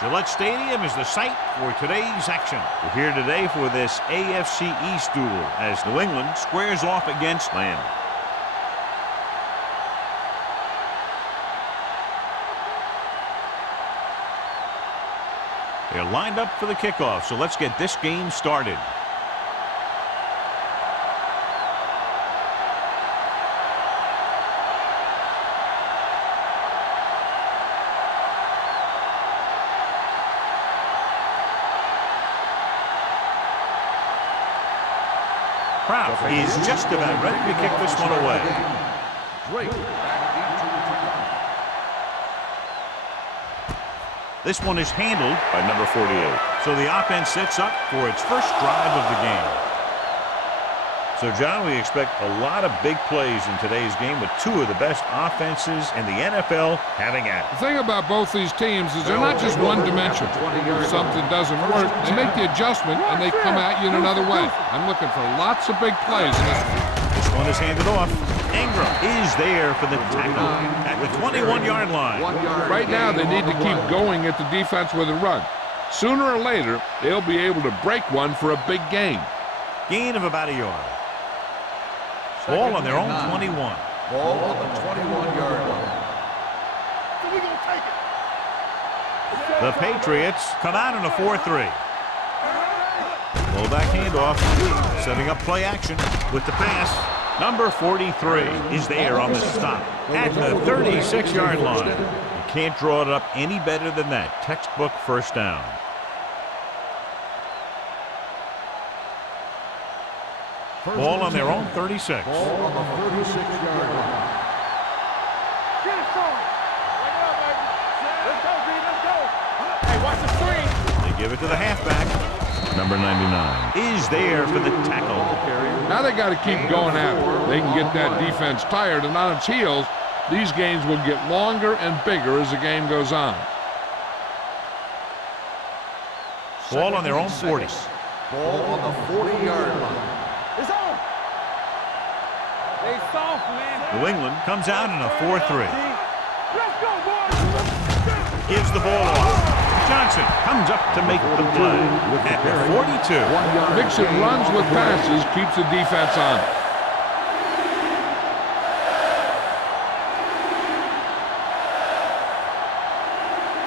Gillette Stadium is the site for today's action. We're here today for this AFC East duel as New England squares off against Miami. They're lined up for the kickoff, so let's get this game started. Kraft is just about ready to kick this one away. This one is handled by number 48. So the offense sets up for its first drive of the game. So, John, we expect a lot of big plays in today's game with two of the best offenses in the NFL having at it. The thing about both these teams is they're not just one-dimensional. If something doesn't work, they make the adjustment and they come at you in another way. I'm looking for lots of big plays in this one. This one is handed off. Ingram is there for the tackle at the 21-yard line. Right now, they need to keep going at the defense with a run. Sooner or later, they'll be able to break one for a big gain. Gain of about a yard. Ball on their own 21. Ball on the 21-yard line. The Patriots come out in a 4-3. Fullback handoff, setting up play action with the pass. Number 43 is there on the stop at the 36-yard line. You can't draw it up any better than that. Textbook first down. Ball on their own 36. Ball on the 36-yard line. Get it going. Wake up, baby. Let's go, B. Let's go. Hey, watch the screen. They give it to the halfback. Number 99 is there for the tackle. Now they got to keep going at it. They can get that defense tired and on its heels. These games will get longer and bigger as the game goes on. Ball on their own 40. Ball on the 40-yard line. It's on. They soft, man. New England comes out in a 4-3. Let's go, boys. Gives the ball off. Johnson comes up to make the play at the 42. Mixing runs with passes keeps the defense on.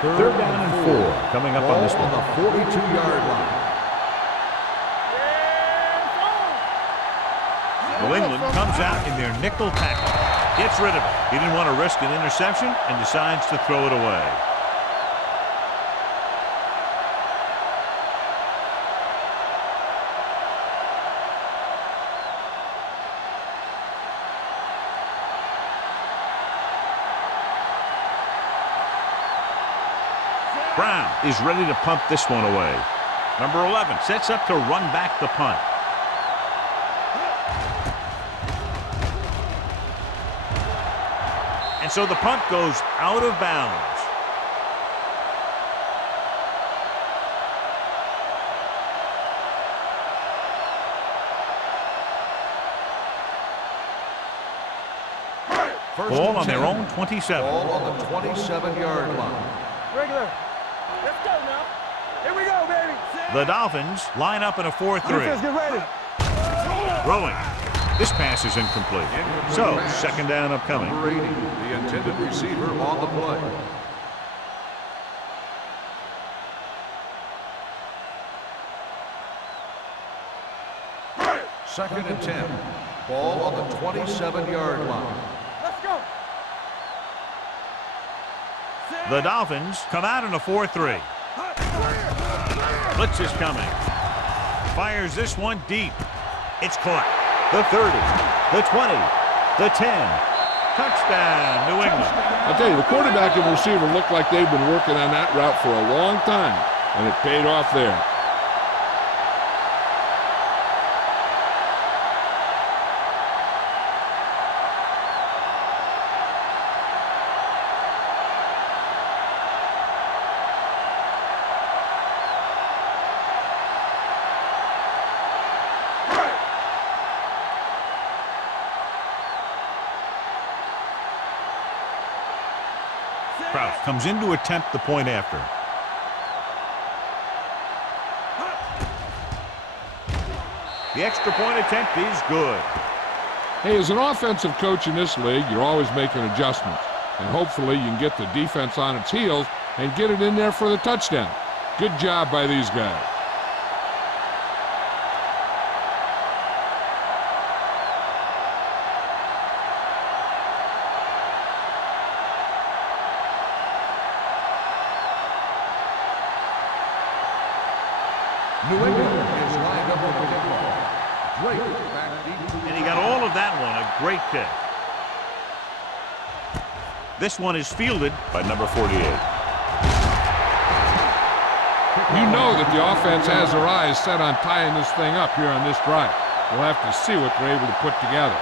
Third down and 4 coming up on this one. On the 42-yard line. New England comes out in their nickel tackle. Gets rid of it. He didn't want to risk an interception and decides to throw it away. Brown is ready to punt this one away. Number 11 sets up to run back the punt. And so the punt goes out of bounds. Ball on their own 27. Ball on the 27-yard line. Regular. Let's go now. Here we go, baby. The Dolphins line up in a 4-3. Defense, get ready. Throwing. This pass is incomplete. So, second down upcoming. Number 80, the intended receiver on the play. Second and 10. Ball on the 27-yard line. Let's go. The Dolphins come out in a 4-3. Blitz is coming. Fires this one deep. It's caught. The 30, the 20, the 10. Touchdown, New England. I'll tell you, the quarterback and receiver look like they've been working on that route for a long time, and it paid off there. Kraft comes in to attempt the point after. The extra point attempt is good. Hey, as an offensive coach in this league, you're always making adjustments. And hopefully you can get the defense on its heels and get it in there for the touchdown. Good job by these guys. New England is lined up with the kickoff. Drake back deep. And he got all of that one. A great kick. This one is fielded by number 48. You know that the offense has their eyes set on tying this thing up here on this drive. We'll have to see what they're able to put together.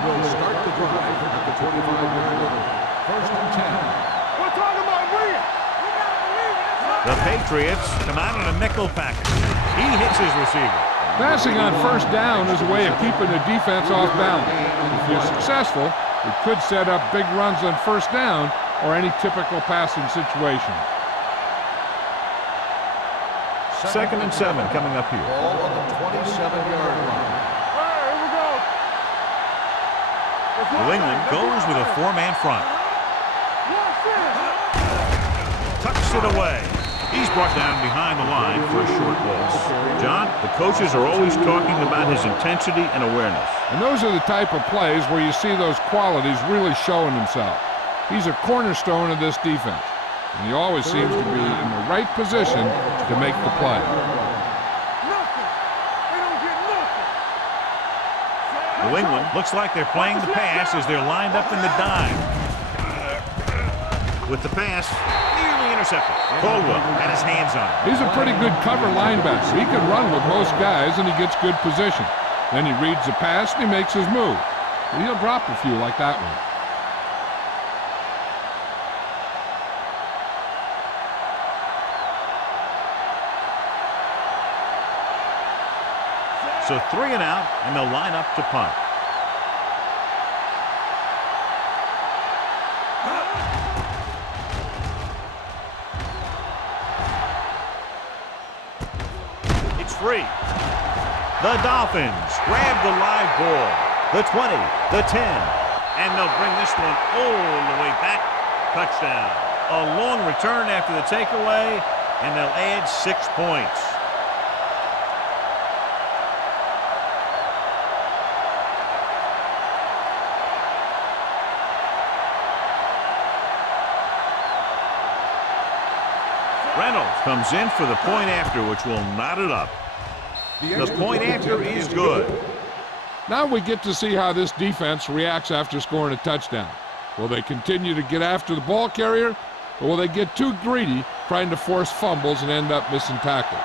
Will start the drive at the 25-yard line. First and 10. We're talking about brilliant. We gotta believe it. The Patriots come out in a nickel package. He hits his receiver. Passing on first down is a way of keeping the defense off balance. If you're successful, it could set up big runs on first down or any typical passing situation. Second and 7 coming up here. Ball on the 27-yard line. All right, here we go. New England goes with a 4-man front. Tucks it away. He's brought down behind the line for a short loss. John, the coaches are always talking about his intensity and awareness. And those are the type of plays where you see those qualities really showing himself. He's a cornerstone of this defense, and he always seems to be in the right position to make the play. New England looks like they're playing the pass as they're lined up in the dime. With the pass, nearly intercepted. Caldwell had his hands on it. He's a pretty good cover linebacker. He can run with most guys, and he gets good position. Then he reads the pass, and he makes his move. He'll drop a few like that one. So 3 and out, and they'll line up to punt. It's free. The Dolphins grab the live ball. The 20, the 10, and they'll bring this one all the way back. Touchdown. A long return after the takeaway, and they'll add 6 points. Reynolds comes in for the point after, which will knot it up. The point after is good. Now we get to see how this defense reacts after scoring a touchdown. Will they continue to get after the ball carrier, or will they get too greedy trying to force fumbles and end up missing tackles?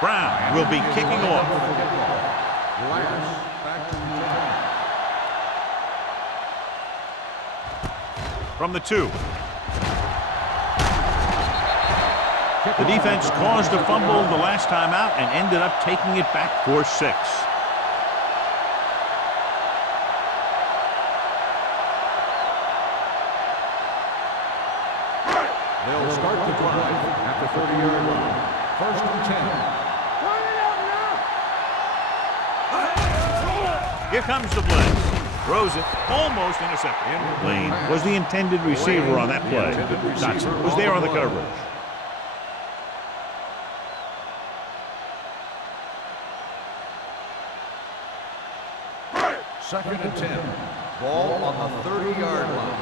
Brown will be kicking off. From the 2. The defense caused a fumble the last time out and ended up taking it back for 6. They'll start the drive at the 30-yard line. First and 10. Here comes the blitz. Throws it, almost intercepted. Lane was the intended receiver on that play. Dotson was there on the coverage. Second and 10. Ball on the 30-yard line.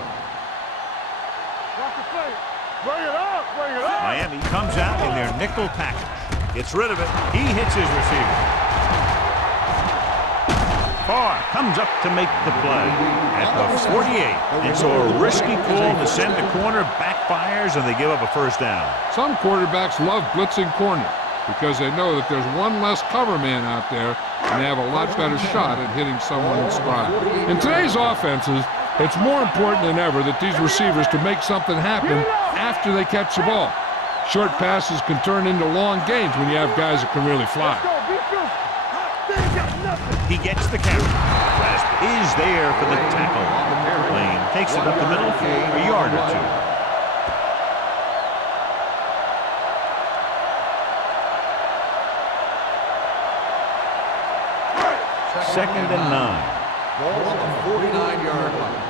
Bring it up, bring it up. Miami comes out in their nickel package. Gets rid of it. He hits his receiver. Carr comes up to make the play at the 48. And so a risky call to send the corner backfires, and they give up a first down. Some quarterbacks love blitzing corners because they know that there's one less cover man out there, and they have a lot better shot at hitting someone in stride. In today's offenses, it's more important than ever that these receivers, to make something happen, after they catch the ball. Short passes can turn into long gains when you have guys that can really fly. He gets the carry. Grasp is there for the tackle. Lane takes it up the middle for a yard or two. Second and 9. Ball on the 49-yard line.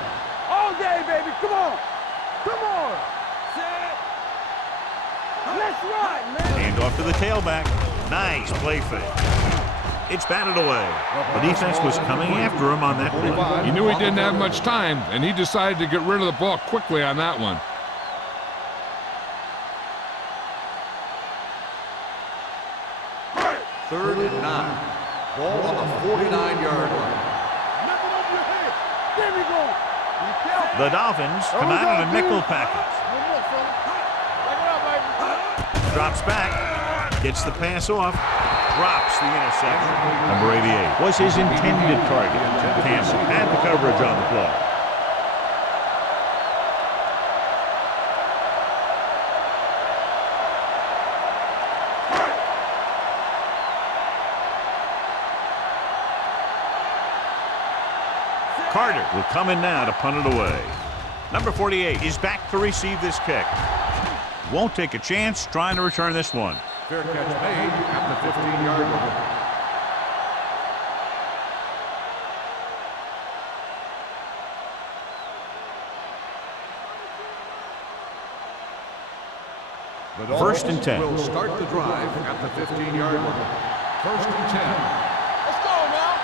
All day, baby. Come on. Come on. Let's run, man. Hand off to the tailback. Nice play fake. It's batted away. The defense was coming after him on that play. He knew he didn't have much time, and he decided to get rid of the ball quickly on that one. Third and 9. Ball on the 49-yard line. There we go. The Dolphins come out in a nickel package. Drops back. Gets the pass off. Drops the interception. Number 88 was his intended target. Campbell had the coverage on the play. Carter will come in now to punt it away. Number 48 is back to receive this kick. Won't take a chance trying to return this one. Fair catch made at the 15-yard line. First and 10. Will start the drive at the 15-yard line. First and 10. Let's go now.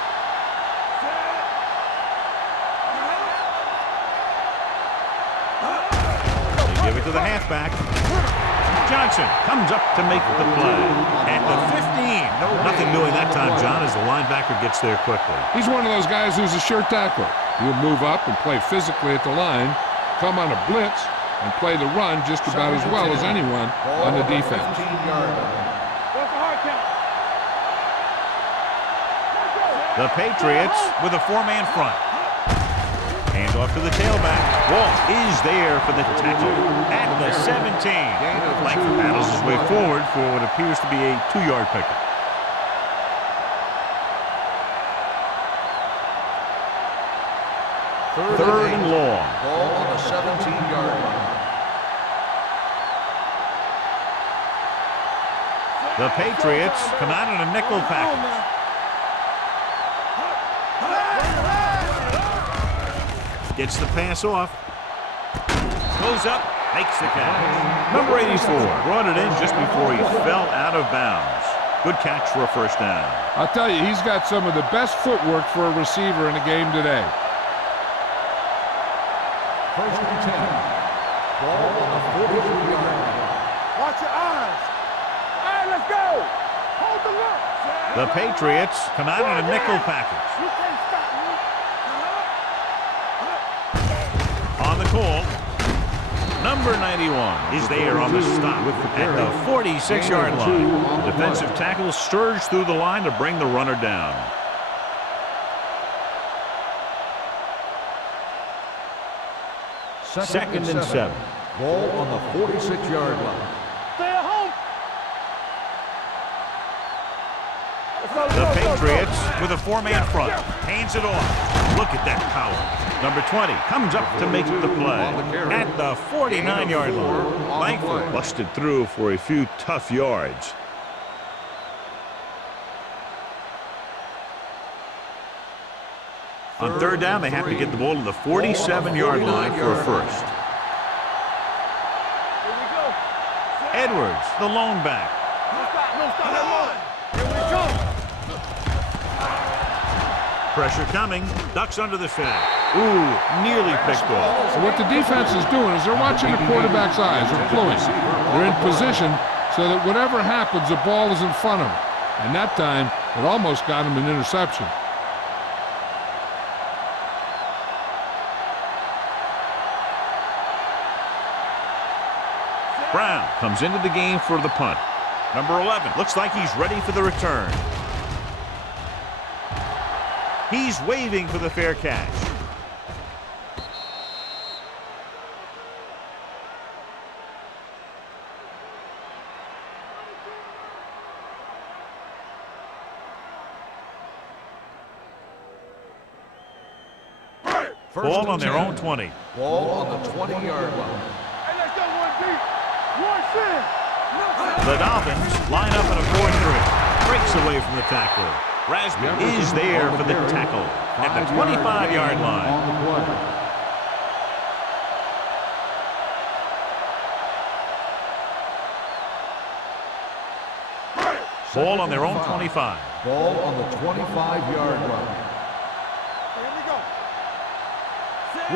They give it to the halfback. Johnson comes up to make the play. At the 15. Nothing doing that time, John, as the linebacker gets there quickly. He's one of those guys who's a sure tackler. He'll move up and play physically at the line, come on a blitz, and play the run just about as well as anyone on the defense. What's the hard count? The Patriots with a four-man front. Hands off to the tailback. Walt is there for the tackle at the 17. Langford battles his way forward for what appears to be a 2-yard pickup. Third and long. Ball on the 17-yard line. The Patriots come out in a nickel package. Gets the pass off. Goes up, makes the catch. Number 84 brought it in just before he fell out of bounds. Good catch for a first down. I'll tell you, he's got some of the best footwork for a receiver in the game today. First and 10. Ball on the 43-yard line. Watch your eyes. All right, let's go. Hold the look. The Patriots come out in a nickel package. You can't stop me. On the call, number 91 is there on the stop at the 46-yard line. The defensive tackle surged through the line to bring the runner down. Second and 7. Ball on the 46-yard line. Stay at home. The Patriots with a four-man front. Hands it off. Look at that power. Number 20 comes up to make the play at the 49-yard line. Langford busted through for a few tough yards. On third down, they have to get the ball to the 47-yard line for a first. Here we go. Edwards, the lone back. No stop that line. Here we go. Pressure coming. Ducks under the sack. Ooh, nearly picked off. So what the defense is doing is they're watching the quarterback's eyes. They're pulling. They're in position so that whatever happens, the ball is in front of them. And that time, it almost got him an interception. Brown comes into the game for the punt. Number 11 looks like he's ready for the return. He's waving for the fair catch. Ball on their own 20. Ball on the 20-yard line. Hey, let's go, one deep. One sin. The Dolphins line up in a 4-3. Breaks away from the tackler. Rasby is there for the tackle at the 25-yard line. On the play. Ball on their own 25. Ball on the 25-yard line. Here we go.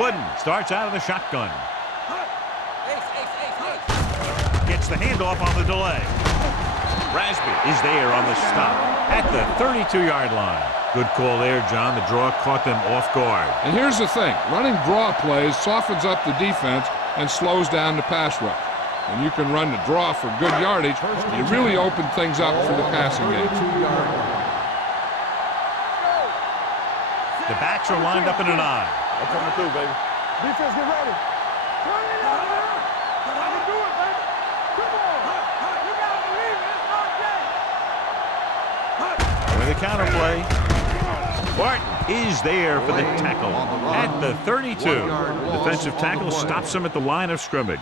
Wooden starts out of the shotgun. Gets the handoff on the delay. Rasby is there on the stop at the 32-yard line. Good call there, John. The draw caught them off guard. And here's the thing. Running draw plays softens up the defense and slows down the pass rush. When you can run the draw for good yardage, you really open things up for the passing game. The backs are lined up in an I. I'm coming through, baby. Defense, get ready. Turn it up, man. I can do it, baby. Come on. You gotta believe it. It's our day. With the counter play, Barton is there for the tackle at the 32. Defensive tackle stops him at the line of scrimmage.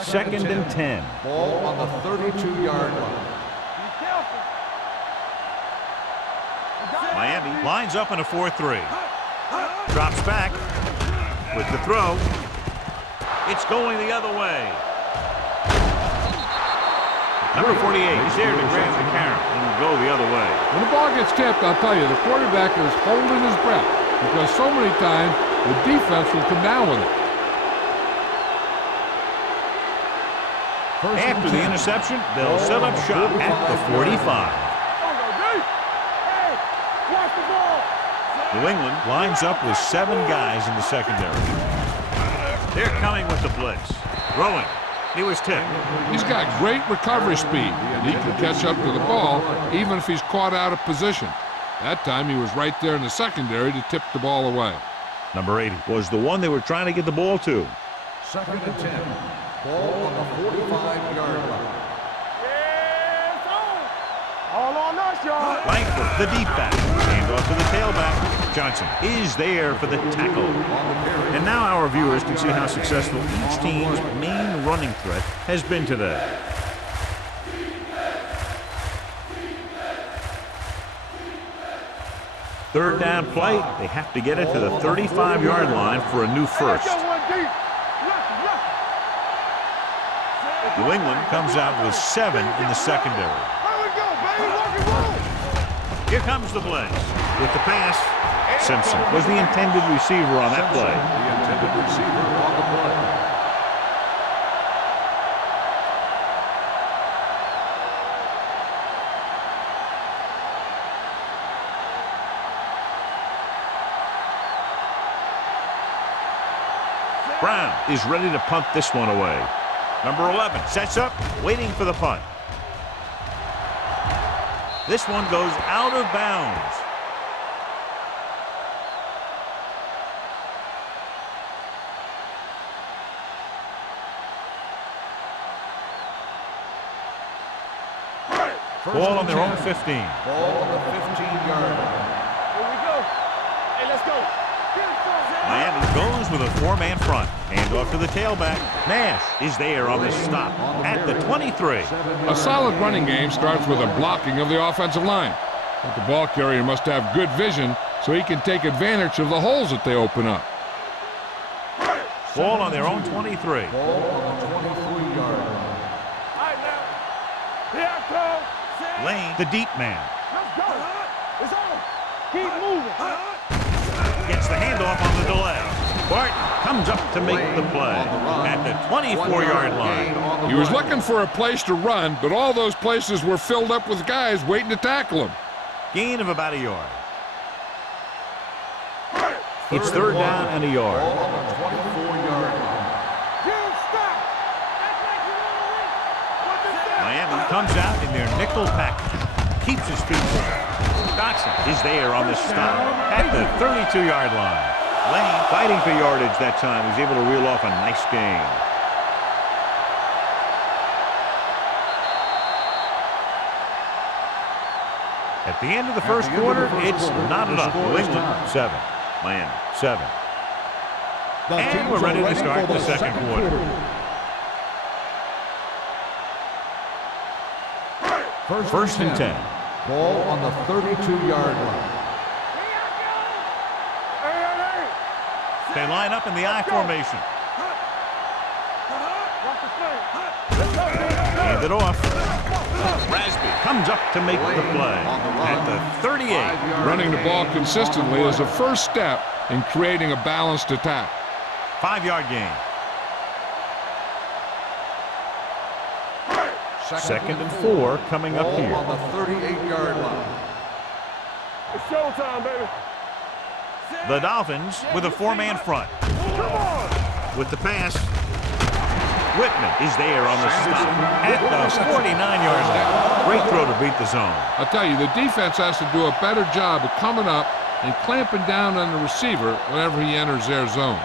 Second and 10. Ball on the 32-yard line. Be careful. Miami lines up in a 4-3. Drops back with the throw. It's going the other way. Number 48 is there to grab the carry and go the other way. When the ball gets tipped, I'll tell you, the quarterback is holding his breath because so many times the defense will come down with it. After the interception, they'll set up shop at the 45. Hey, watch the ball. New England lines up with 7 guys in the secondary. They're coming with the blitz. Throwing. He was tipped. He's got great recovery speed, and he can catch up to the ball even if he's caught out of position. That time he was right there in the secondary to tip the ball away. Number 80 was the one they were trying to get the ball to. Second and 10. Ball on the 45-yard line. Yeah, it's on. All on us, y'all. Langford, the deep back. Hand off to the tailback. Johnson is there for the tackle. And now our viewers can see how successful each team's main running threat has been today. Third down play, they have to get it to the 35-yard line for a new first. New England comes out with 7 in the secondary. Here comes the blitz. With the pass, Simpson was the intended receiver on that play. The intended receiver on the play. Brown is ready to punt this one away. Number 11 sets up, waiting for the punt. This one goes out of bounds. Ball on their own 15. Ball on the 15-yard line. Here we go. Hey, let's go. Miami goes with a 4-man front. Hand off to the tailback. Nash is there on the stop at the 23. A solid running game starts with a blocking of the offensive line. But the ball carrier must have good vision so he can take advantage of the holes that they open up. Ball on their own 23. Ball on the 23-yard line. All right, now. Here I come. Lane, the deep man. Let's go. It's on. Keep moving. Gets the handoff on the delay. Barton comes up to make the play at the 24-yard line. He was looking for a place to run, but all those places were filled up with guys waiting to tackle him. Gain of about a yard. It's third down and a yard. Ball on the 24-yard line. Jim, stop. Act like you want to win. What the hell? Miami comes out in their nickel package. Keeps his feet moving. Dotson is there on the stop at the 32-yard line. Lane, fighting for yardage that time, was able to reel off a nice gain. At the end of the first quarter, it's not enough. New England 7, Miami 7. And we're ready to start the second quarter. First and 10. Ball on the 32-yard line. They line up in the I formation. Hand it off. Rasby comes up to make the play at the 38. Running the ball consistently is a first step in creating a balanced attack. 5-yard gain. Second and 4 coming up here. On the 38-yard line. It's showtime, baby. The Dolphins with a 4-man front. With the pass. Whitman is there on the stop at the 49-yard line. Great throw to beat the zone. I'll tell you, the defense has to do a better job of coming up and clamping down on the receiver whenever he enters their zone.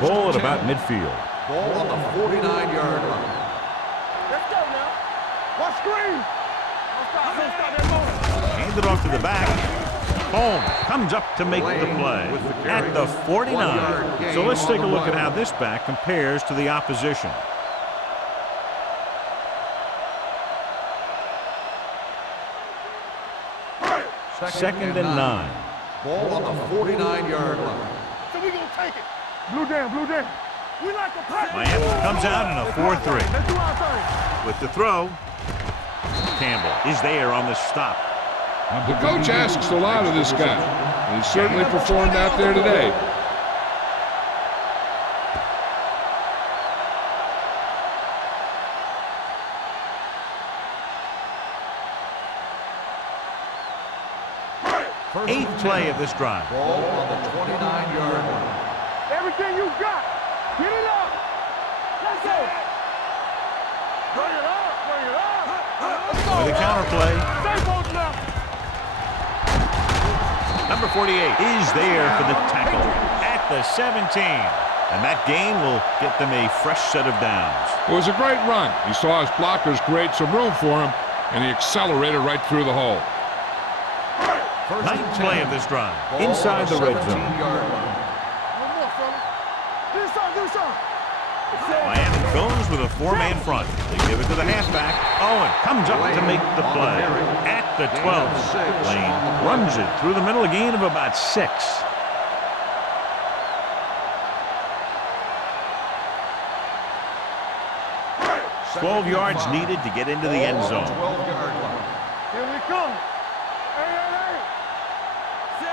Ball at about midfield. Ball on the 49-yard line. Let's go now. Watch screen. Don't stop that moment. Hand it off to the back. Holmes comes up to make the play at the 49. So let's take a look at how this back compares to the opposition. Second and 9. Ball on the 49-yard line. So we gonna take it. Blue down, blue down. We like to press. Miami comes out in a 4-3. Let's do our thing. With the throw, Campbell is there on the stop. The coach asks a lot of this guy. He certainly performed out there today. Eighth play of this drive. Ball on the 29-yard line. Everything you got. Get it up. Let's go. Bring it up. Bring it up. Let's go. With a counter play. Stay close now. Number 48 is there for the tackle at the 17. And that gain will get them a fresh set of downs. It was a great run. He saw his blockers create some room for him, and he accelerated right through the hole. Ninth play of this drive. Inside the red zone. One more, fella. Do something, do something. Miami goes with a 4-man front. They give it to the halfback. Owen comes up to make the play at the 12. Lane runs it through the middle, a gain of about 6. Twelve yards needed to get into the end zone. Here we come.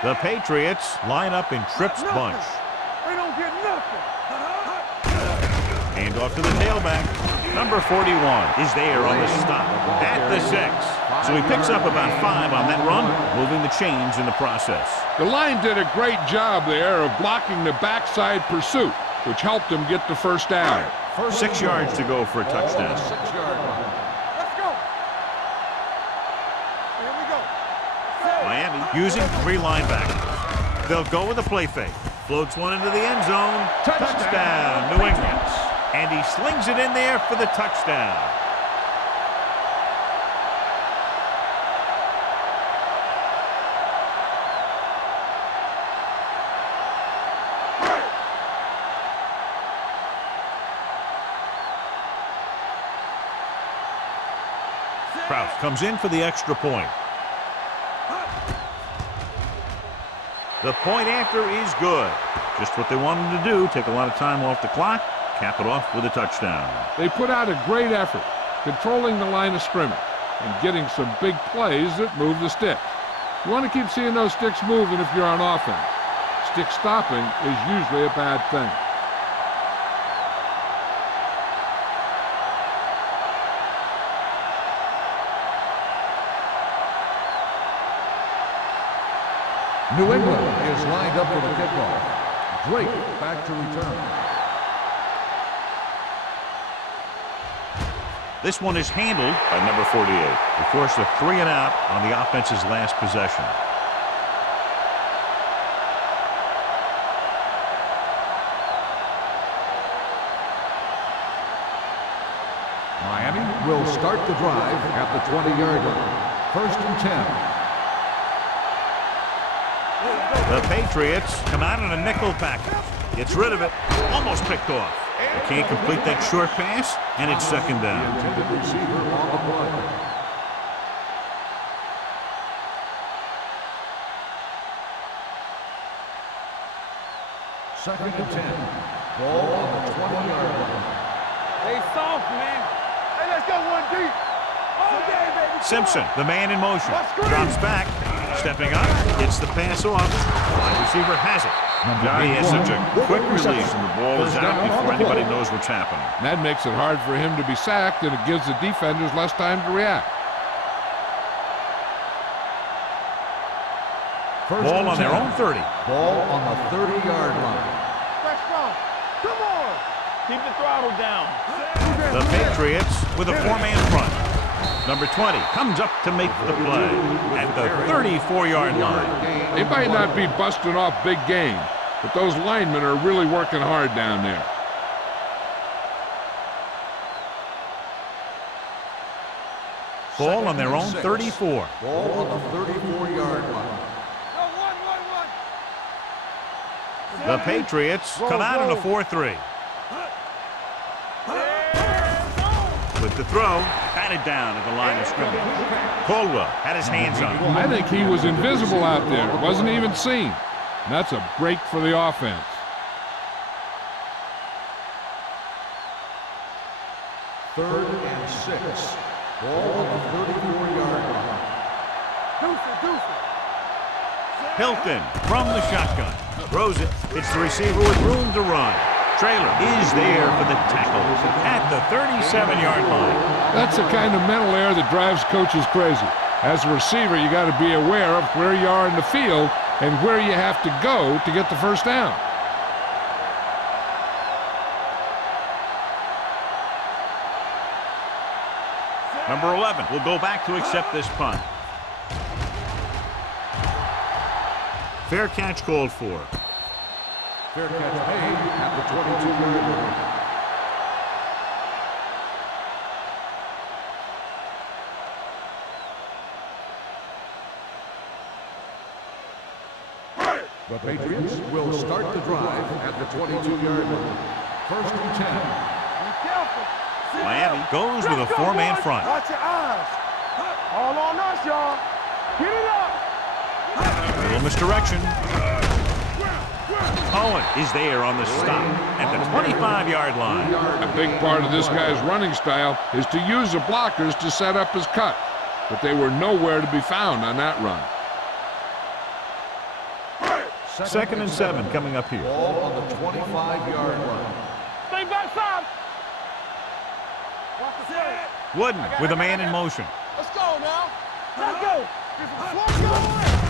The Patriots line up in Tripp's bunch. They don't get nothing. Hand off to the tailback. Number 41 is there on the stop at the 6. So he picks up about 5 on that run, moving the chains in the process. The line did a great job there of blocking the backside pursuit, which helped him get the first down. 6 yards to go for a touchdown. 6-yard line. Let's go. Here we go. Miami using 3 linebackers. They'll go with a play fake. Floats one into the end zone. Touchdown, New England. And he slings it in there for the touchdown. Kraus comes in for the extra point. The point after is good. Just what they wanted to do, take a lot of time off the clock, cap it off with a touchdown. They put out a great effort, controlling the line of scrimmage and getting some big plays that move the sticks. You want to keep seeing those sticks moving if you're on offense. Stick stopping is usually a bad thing. New England is lined up for the kickoff. Drake back to return. This one is handled by number 48. They force a 3 and out on the offense's last possession. Miami will start the drive at the 20-yard line. First and 10. The Patriots come out in a nickel package. Gets rid of it. Almost picked off. They can't complete that short pass, and it's second down. Intended receiver on the play. Second and 10. Ball on the 20-yard line. They soft, man. Hey, let's go one deep. Okay, baby. Simpson, the man in motion, drops back, stepping up, gets the pass off. Wide receiver has it. Johnny has such a quick release, and the ball is out before anybody knows what's happening. That makes it hard for him to be sacked, and it gives the defenders less time to react. Ball on their own 30. Ball on the 30-yard line. Let's go. Come on. Keep the throttle down. The Patriots with a four-man front. Number 20 comes up to make the play at the 34-yard line. They might not be busting off big game, but those linemen are really working hard down there. Ball on their own 34. Ball on the 34-yard line. The Patriots come out in a 4-3. With the throw, batted down at the line of scrimmage. Caldwell had his hands on it. I think he was invisible out there. Wasn't even seen. And that's a break for the offense. Third and 6. Ball on the 34-yard line. Deuce. Hilton from the shotgun. Throws it. It's the receiver with room to run. Traylor is there for the tackle at the 37-yard line. That's the kind of mental error that drives coaches crazy. As a receiver, you got to be aware of where you are in the field and where you have to go to get the first down. Number 11 will go back to accept this punt. Fair catch called for. Fair catch made at the 22-yard line. The Patriots will start the drive at the 22-yard line. First and 10. Be careful. Miami goes with a four-man front. Watch your eyes. All on us, y'all. Get it up. Little misdirection. Owen is there on the stop at the 25-yard line. A big part of this guy's running style is to use the blockers to set up his cut, but they were nowhere to be found on that run. Second and 7 coming up here. Ball on the 25-yard line. Stay backside. Watch the play. Wooden with a man in motion. Let's go now. Let's go. Let's go.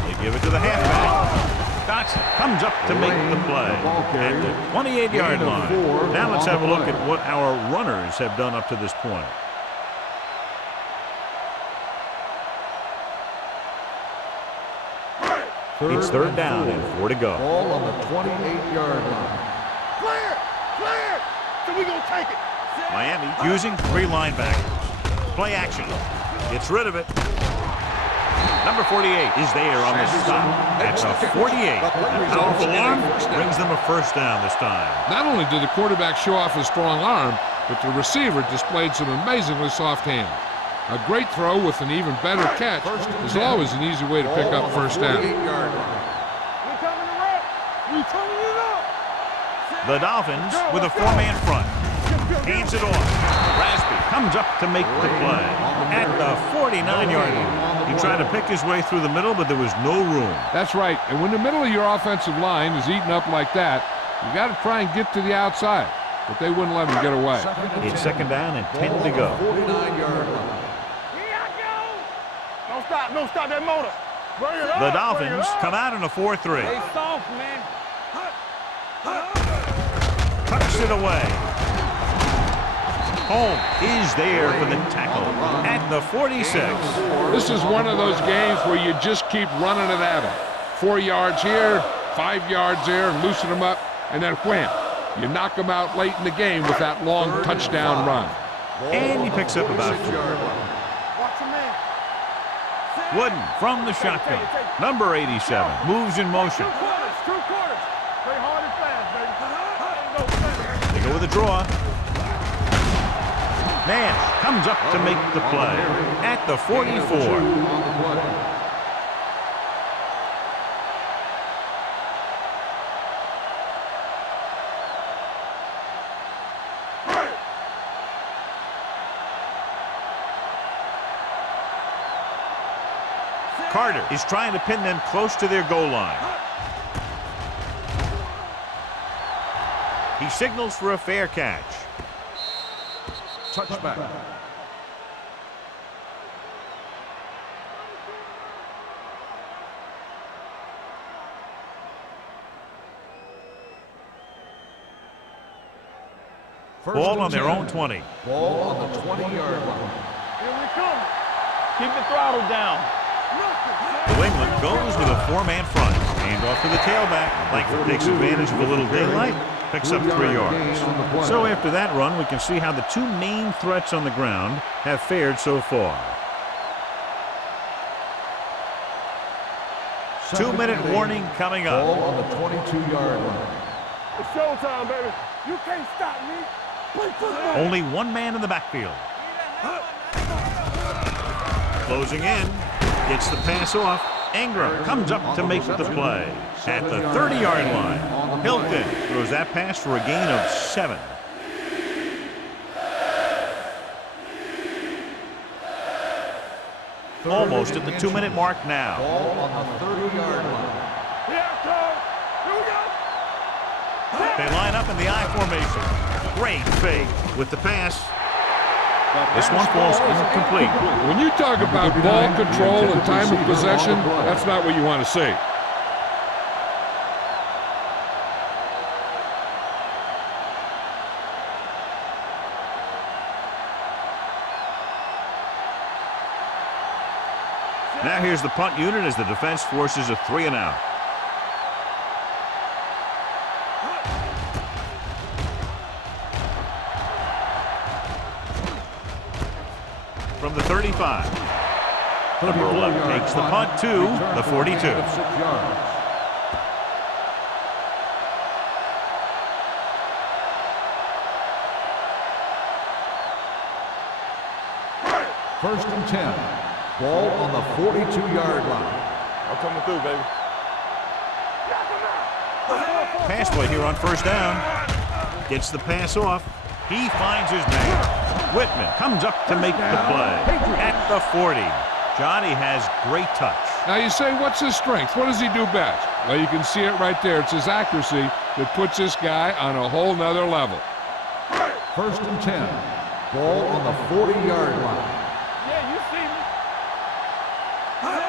They give it to the halfback. Dotson comes up to make the play at the 28-yard line. Now let's have a look at what our runners have done up to this point. It's third down and 4 to go. Ball on the 28-yard line. Clear. So we gonna take it. Miami using 3 linebackers. Play action. Gets rid of it. Number 48 is there on the stop at the 48. A powerful arm brings them a first down this time. Not only did the quarterback show off his strong arm, but the receiver displayed some amazingly soft hands. A great throw with an even better catch is always an easy way to pick up first down. We coming to run. We turning it up. The Dolphins with a 4-man front. Hands it off. Rasby comes up to make the play at the 49-yard line. He tried to pick his way through the middle, but there was no room. That's right. And when the middle of your offensive line is eaten up like that, you got to try and get to the outside. But they wouldn't let him get away. It's second down and 10 to go. 49-yard line. Don't stop that motor. Bring it up. The Dolphins come out in a 4-3. They soft, man. Tucks it away. Holmes is there for the tackle at the 46. This is one of those games where you just keep running it at him. 4 yards here, 5 yards there, and loosen them up, and then wham. You knock them out late in the game with that long touchdown run. And he picks up about 4. Watch him, man. Wooden from the shotgun. Number 87 moves in motion. 2 quarters, 2 quarters. Play hard and fast, baby. Ain't no fence. They go with a draw. Nash comes up to make the play at the 44. Carter is trying to pin them close to their goal line. He signals for a fair catch. Touchback. Ball on their own 20. Ball on the 20-yard line. Here we come. Keep the throttle down. New England goes with a 4-man front. Hand off to the tailback. Langford takes advantage of a little daylight. Picks up 3 yards. So after that run, we can see how the 2 main threats on the ground have fared so far. 2-minute warning coming up. Ball on the 22-yard line. It's showtime, baby. You can't stop me. Play football. Only 1 man in the backfield. Closing in. Gets the pass off. Ingram comes up to make the play at the 30-yard line. Hilton throws that pass for a gain of 7. Almost at the 2-minute mark now. Ball on the 30-yard line. Here I come. Here we go. They line up in the I formation. Great fake with the pass. This one falls incomplete. When you talk about ball control and time of possession, that's not what you want to see. Now here's the punt unit as the defense forces a 3-and-out. From the 35. Number 11 takes the punt to the 42. First and 10. Ball on the 42-yard line. I'm coming through, baby. Pass play here on first down. Gets the pass off. He finds his man. Whitman comes up to make the play at the 40. Johnny has great touch. Now you say, what's his strength? What does he do best? Well, you can see it right there. It's his accuracy that puts this guy on a whole nother level. First and 10. Ball on the 40-yard line. Yeah, you see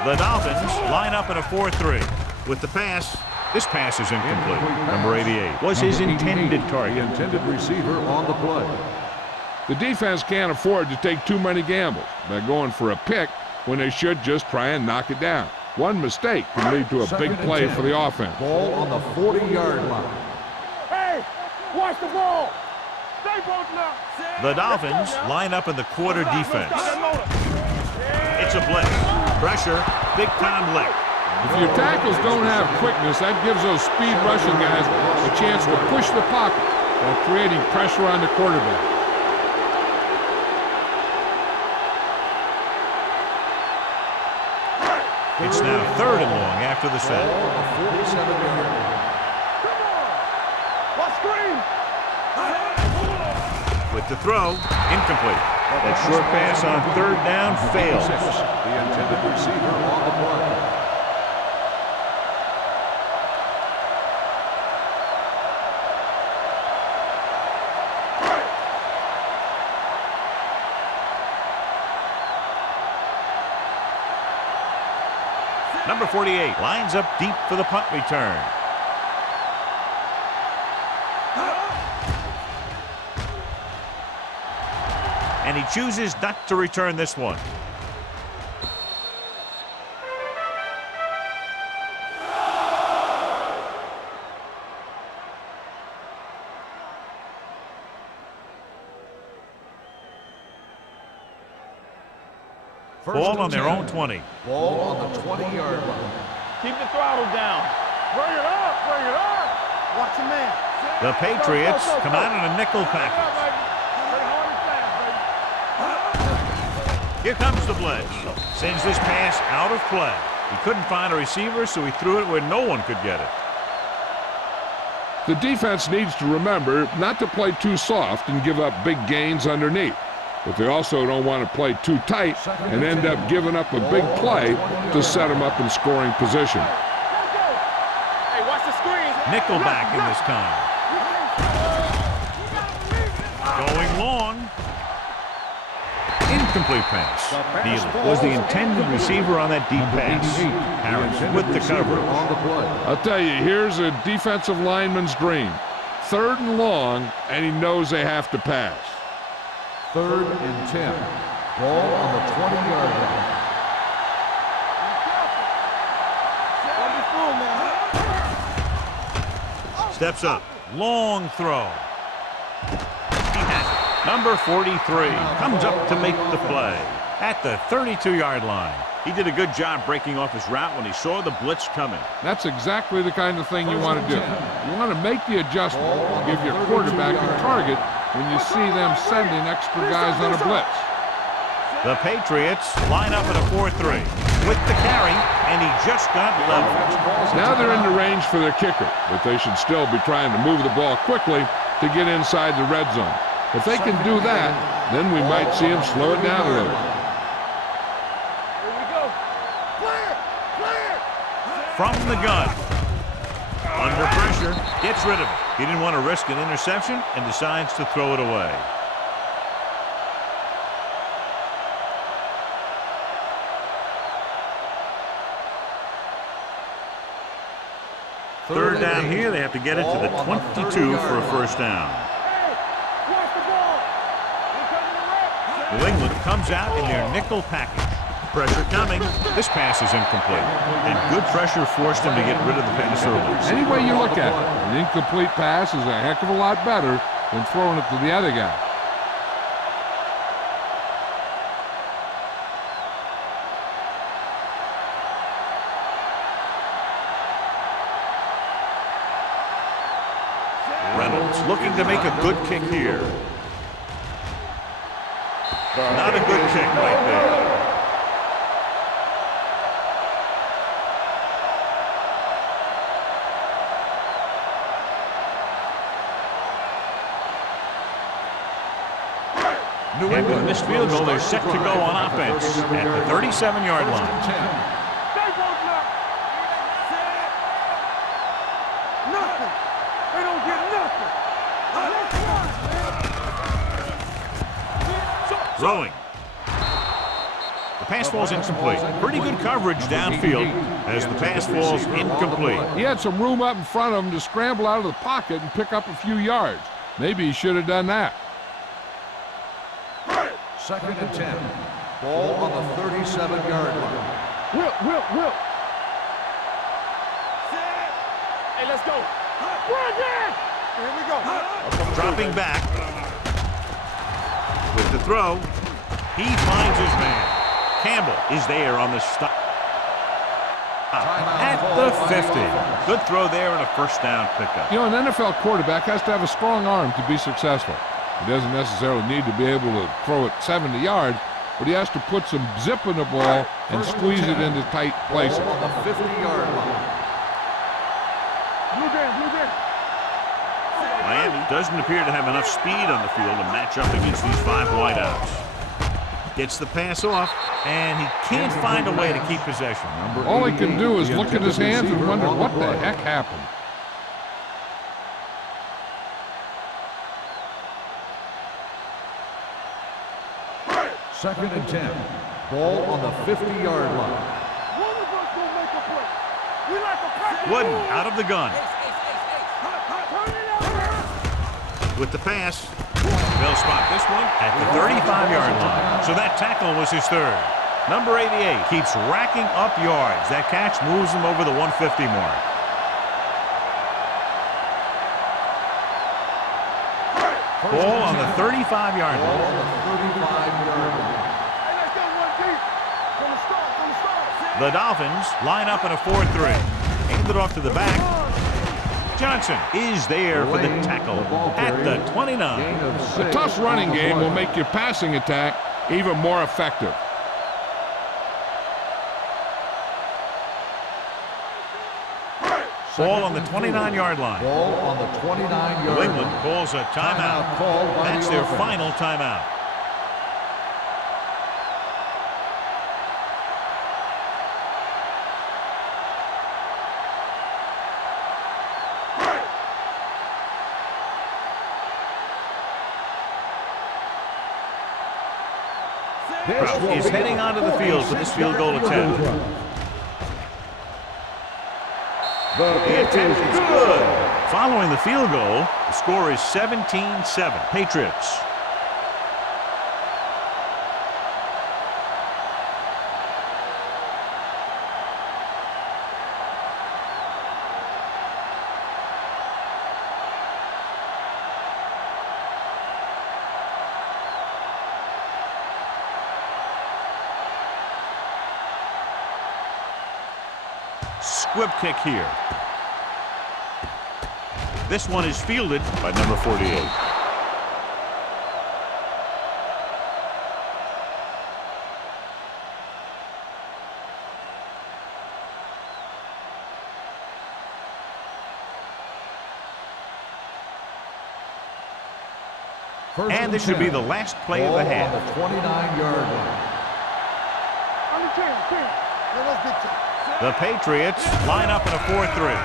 me. The Dolphins line up in a 4-3. With the pass, this pass is incomplete. Number 88 was his intended target. The intended receiver on the play. The defense can't afford to take too many gambles by going for a pick when they should just try and knock it down. One mistake can lead to a big play for the offense. Ball on the 40-yard line. Hey, watch the ball. Stay broken up. The Dolphins line up in the quarter defense. It's a blitz. Pressure, big-time lick. If your tackles don't have quickness, that gives those speed rushing guys a chance to push the pocket while creating pressure on the quarterback. It's now 3rd and long after the sack. Ball on the 47-yard line. What screen? With the throw, incomplete. That short pass on 3rd down fails. The intended receiver on the play. Number 48 lines up deep for the punt return. And he chooses not to return this one. Ball on their own 20. Ball on the 20-yard line. Keep the throttle down. Bring it up, bring it up. Watch your man. The Patriots come out in a nickel package. Play hard and fast, baby. Here comes the blitz. Sends this pass out of play. He couldn't find a receiver, so he threw it where no one could get it. The defense needs to remember not to play too soft and give up big gains underneath. But they also don't want to play too tight and end up giving up a big play to set them up in scoring position. Hey, watch the screen. Nickelback in this time. Going long. Incomplete pass. Neely was the intended receiver on that deep pass. Harris with the coverage. I'll tell you, here's a defensive lineman's dream. 3rd and long, and he knows they have to pass. 3rd and 10. Ball on the 20-yard line. Steps up. Long throw. He has it. Number 43 comes up to make the play at the 32-yard line. He did a good job breaking off his route when he saw the blitz coming. That's exactly the kind of thing you want to do. You want to make the adjustment and give your quarterback a target when you see them sending extra guys on a blitz. The Patriots line up at a 4-3 with the carry, and he just got leveled. Now they're in the range for their kicker, but they should still be trying to move the ball quickly to get inside the red zone. If they can do that, then we might see them slow it down a little. Here we go. Clear, clear. From the gun. Under pressure, gets rid of it. He didn't want to risk an interception and decides to throw it away. Third down here, they have to get it to the 22 for a first down. Hey, watch the ball. We're coming to wreck. New England comes out in their nickel package. Pressure coming. This pass is incomplete. And good pressure forced him to get rid of the pass early. Any way you look at it, an incomplete pass is a heck of a lot better than throwing it to the other guy. Reynolds looking to make a good kick here. Not a good kick right there. New England missed field goal. They're set to go on offense at the 37-yard line. They won't knock. Nothing. They don't get nothing. Throwing. The pass falls incomplete. Pretty good coverage downfield as the pass falls incomplete. He had some room up in front of him to scramble out of the pocket and pick up a few yards. Maybe he should have done that. 2nd and 10. Ball on the 37-yard line. Will. Hey, let's go. Bring it. Here we go. Dropping back. With the throw, he finds his man. Campbell is there on the stop. At the 50. Good throw there and a first down pickup. You know, an NFL quarterback has to have a strong arm to be successful. He doesn't necessarily need to be able to throw it 70 yards, but he has to put some zip in the ball and squeeze it into tight places. Ball on the 50-yard line. Blue game. Miami doesn't appear to have enough speed on the field to match up against these 5 wideouts. Gets the pass off, and he can't find a way to keep possession. All he can do is look at his hands and wonder what the heck happened. Second and 10. Ball on the 50-yard line. One of us will make a play. We like a pack. Wooden out of the gun. Turn it over. With the pass, they'll spot this one at the 35-yard line. So that tackle was his third. Number 88 keeps racking up yards. That catch moves him over the 150 mark. Ball on the 35-yard line. Ball on the 35-yard line. Hey, let's go one deep. The Dolphins line up in a 4-3. Hand it off to the back. Johnson is there for the tackle at the 29. A tough running game will make your passing attack even more effective. Ball on the 29-yard line. Ball on the 29-yard line. New England calls a timeout. That's their final timeout. Crowd is heading onto the field for this field goal attempt. The attempt is good. Following the field goal, the score is 17-7. Patriots. Squib kick here. This one is fielded by number 48. And this should be the last play of the half. On the 29-yard line. The Patriots line up in a 4-3.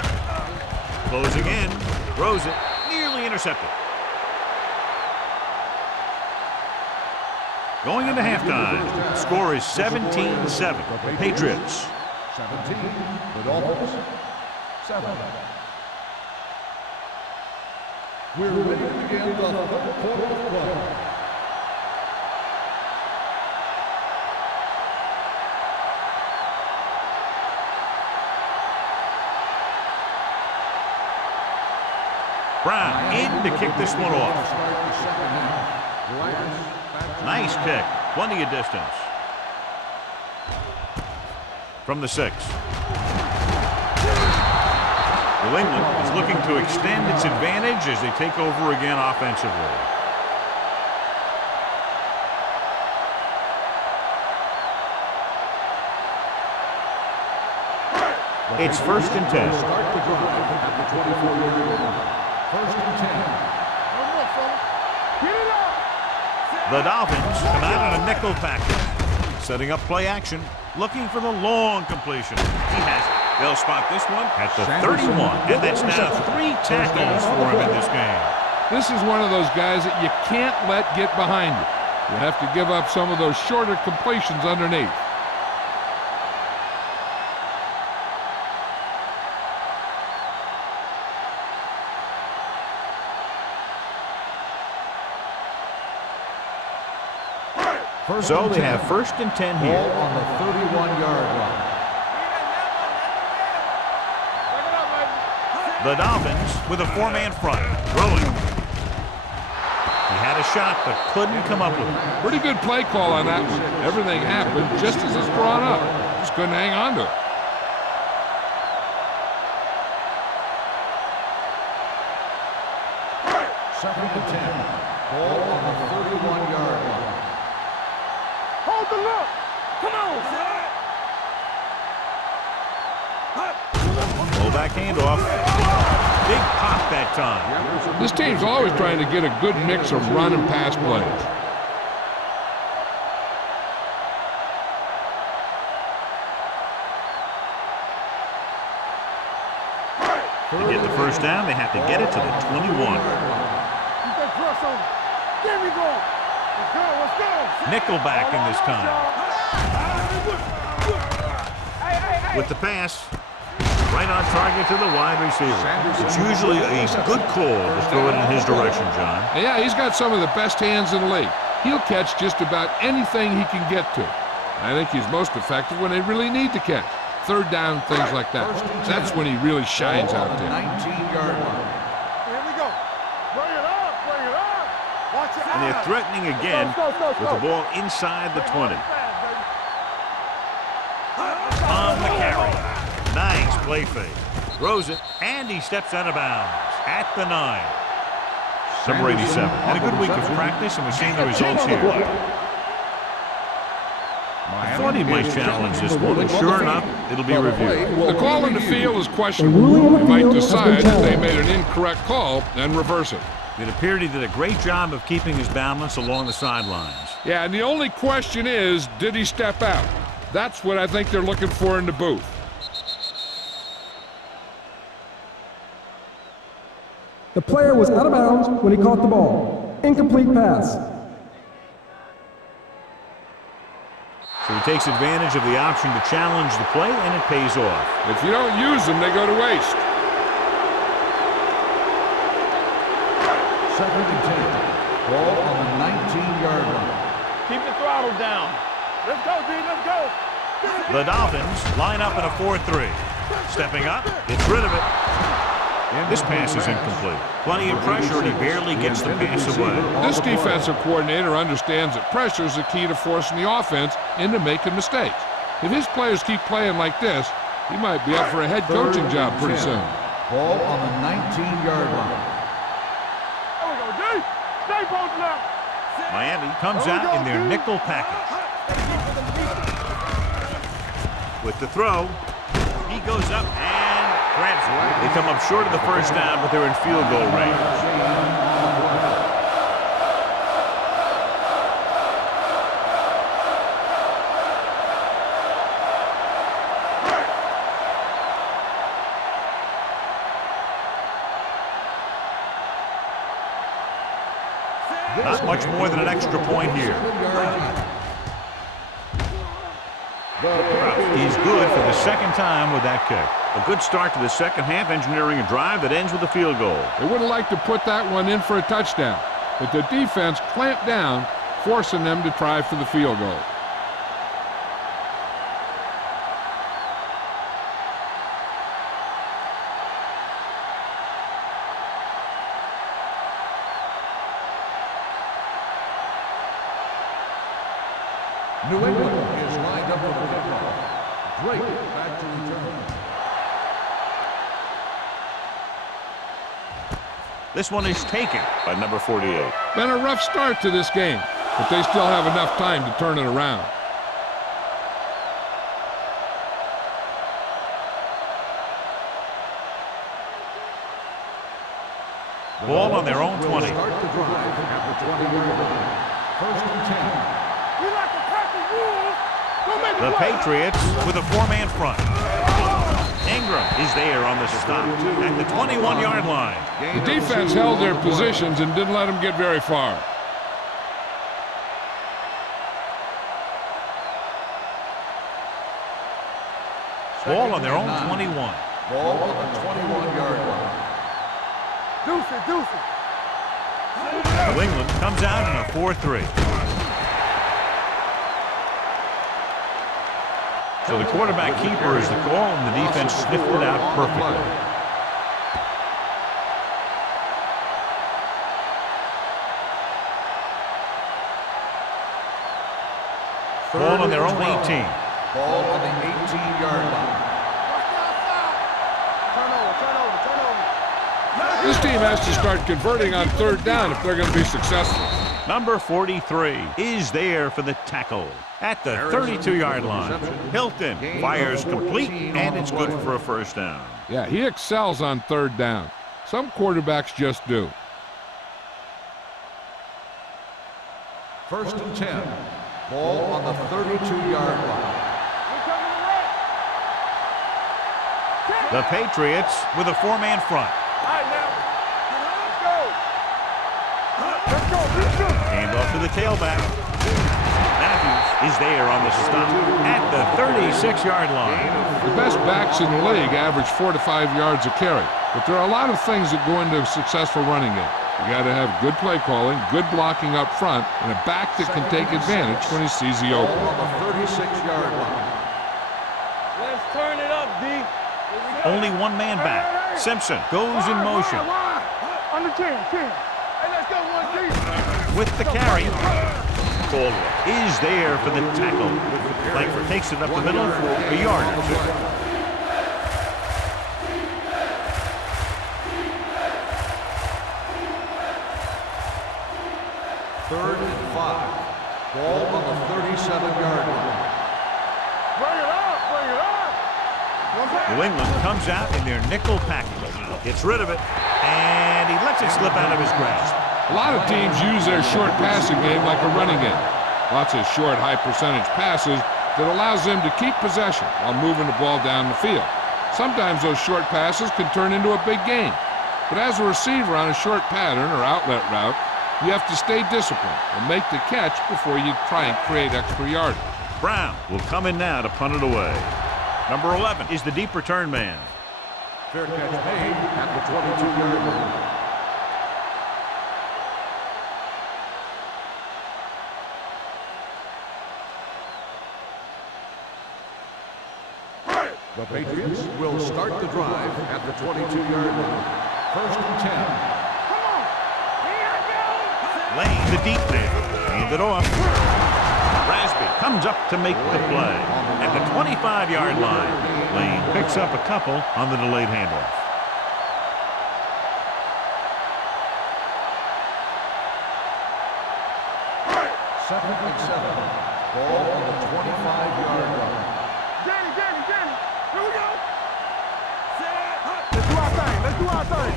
Closing in, throws it, nearly intercepted. Going into halftime, the score is 17-7. Patriots. 17, the Dolphins, 7. We're ready to begin the third quarter of play. Brown in to kick this one off. Nice kick. Plenty of distance. From the 6. New England is looking to extend its advantage as they take over again offensively. It's 1st and 10. Start the drive at the 24-yard line. 1st and 10. Get it up. The Dolphins come out in a nickel package. Setting up play action. Looking for the long completion. He has it. They'll spot this one at the 31. And that's now 3 tackles for him in this game. This is one of those guys that you can't let get behind you. You have to give up some of those shorter completions underneath. So they have 1st and 10 here. Ball on the 31-yard line. The Dolphins with a 4-man front. Throwing. He had a shot but couldn't come up with it. Pretty good play call on that one. Everything happened just as it's brought up. Just couldn't hang on to it. Second and 10. Ball on the 31-yard line. Hold the look. Come on. Fullback handoff. Big pop that time. This team's always trying to get a good mix of run and pass plays. To get the first down, they have to get it to the 21. Keep that press on. There we go. Let's go. Let's go. Nickelback in this time. With the pass, right on target to the wide receiver. It's usually a good call to throw it in his direction, John. Yeah, he's got some of the best hands in the league. He'll catch just about anything he can get to. I think he's most effective when they really need to catch. Third down, things like that. That's when he really shines out there. 19-yard line. Here we go. Bring it up. Bring it up. Watch it. And they're threatening again with the ball inside the 20. Nice play fake. Throws it, and he steps out of bounds at the 9. Number 87. Had a good week of practice, and we're seeing the results here. I thought he might challenge this one, and sure enough, it'll be reviewed. The call in the field is questionable. He might decide that they made an incorrect call and reverse it. It appeared he did a great job of keeping his balance along the sidelines. Yeah, and the only question is, did he step out? That's what I think they're looking for in the booth. The player was out of bounds when he caught the ball. Incomplete pass. So he takes advantage of the option to challenge the play, and it pays off. If you don't use them, they go to waste. Second and 10. Ball on the 19-yard line. Keep the throttle down. Let's go, D. Let's go. The Dolphins line up in a 4-3. Stepping up, gets rid of it. This pass is incomplete. Plenty of pressure, and he barely gets the pass away. This defensive coordinator understands that pressure is the key to forcing the offense into making mistakes. If his players keep playing like this, he might be up for a head coaching job pretty soon. Ball on the 19-yard line. There we go, D. Stay posted up. Miami comes out in their nickel package. With the throw, he goes up and grabs it. They come up short of the first down, but they're in field goal range. Not much more than an extra point here. He's good for the second time with that kick. A good start to the second half, engineering a drive that ends with a field goal. They would have liked to put that one in for a touchdown, but the defense clamped down, forcing them to try for the field goal. New England is lined up with the football. Drake back to return. This one is taken by number 48. Been a rough start to this game, but they still have enough time to turn it around. Ball on their own 20. Start the drive at the 20-yard line. First and 10. We like to practice rules. Don't make The it play. Patriots with a 4-man front. Ingram is there on the stop at the 21-yard line. The defense held their positions and didn't let them get very far. Ball on their own 21. Ball on the 21-yard line. Deuce it, deuce it. New England comes out in a 4-3. So the quarterback keeper is the call, and the defense sniffed it out perfectly. Ball on their own 18. Ball on the 18-yard line. This team has to start converting on third down if they're going to be successful. Number 43 is there for the tackle at the 32-yard line. Hilton fires complete, and it's good for a first down. Yeah, he excels on third down. Some quarterbacks just do. First and 10. Ball on the 32-yard line. The Patriots with a 4-man front. All right, now. Let's go. Let's go. Hand off to the tailback. Matthews is there on the stop at the 36-yard line. The best backs in the league average 4 to 5 yards a carry, but there are a lot of things that go into a successful running game. You got to have good play calling, good blocking up front, and a back that can take advantage when he sees the Ball opening. on the 36-yard line. Let's turn it up, D. Only one man back. Simpson goes in motion. Under 10, 10. Hey, let's go, 1 With the carry, Caldwell is there for the tackle. Langford takes it up the middle for a yard or two. 3rd and 5. Ball on the 37-yard line. Bring it up, bring it up. New England comes out in their nickel package. Gets rid of it, and he lets it slip out of his grasp. A lot of teams use their short passing game like a running game. Lots of short, high-percentage passes that allows them to keep possession while moving the ball down the field. Sometimes those short passes can turn into a big game. But as a receiver on a short pattern or outlet route, you have to stay disciplined and make the catch before you try and create extra yardage. Brown will come in now to punt it away. Number 11 is the deep return man. Fair catch made at the 22-yard line. The Patriots will start the drive at the 22-yard line. 1st and 10. Lane, the deep man, hand it off. Rasby comes up to make the play at the 25-yard line. Lane picks up a couple on the delayed handoff. Second and 7. Ball on the 25-yard line. Danny, here we go. Let's do our thing, let's do our thing.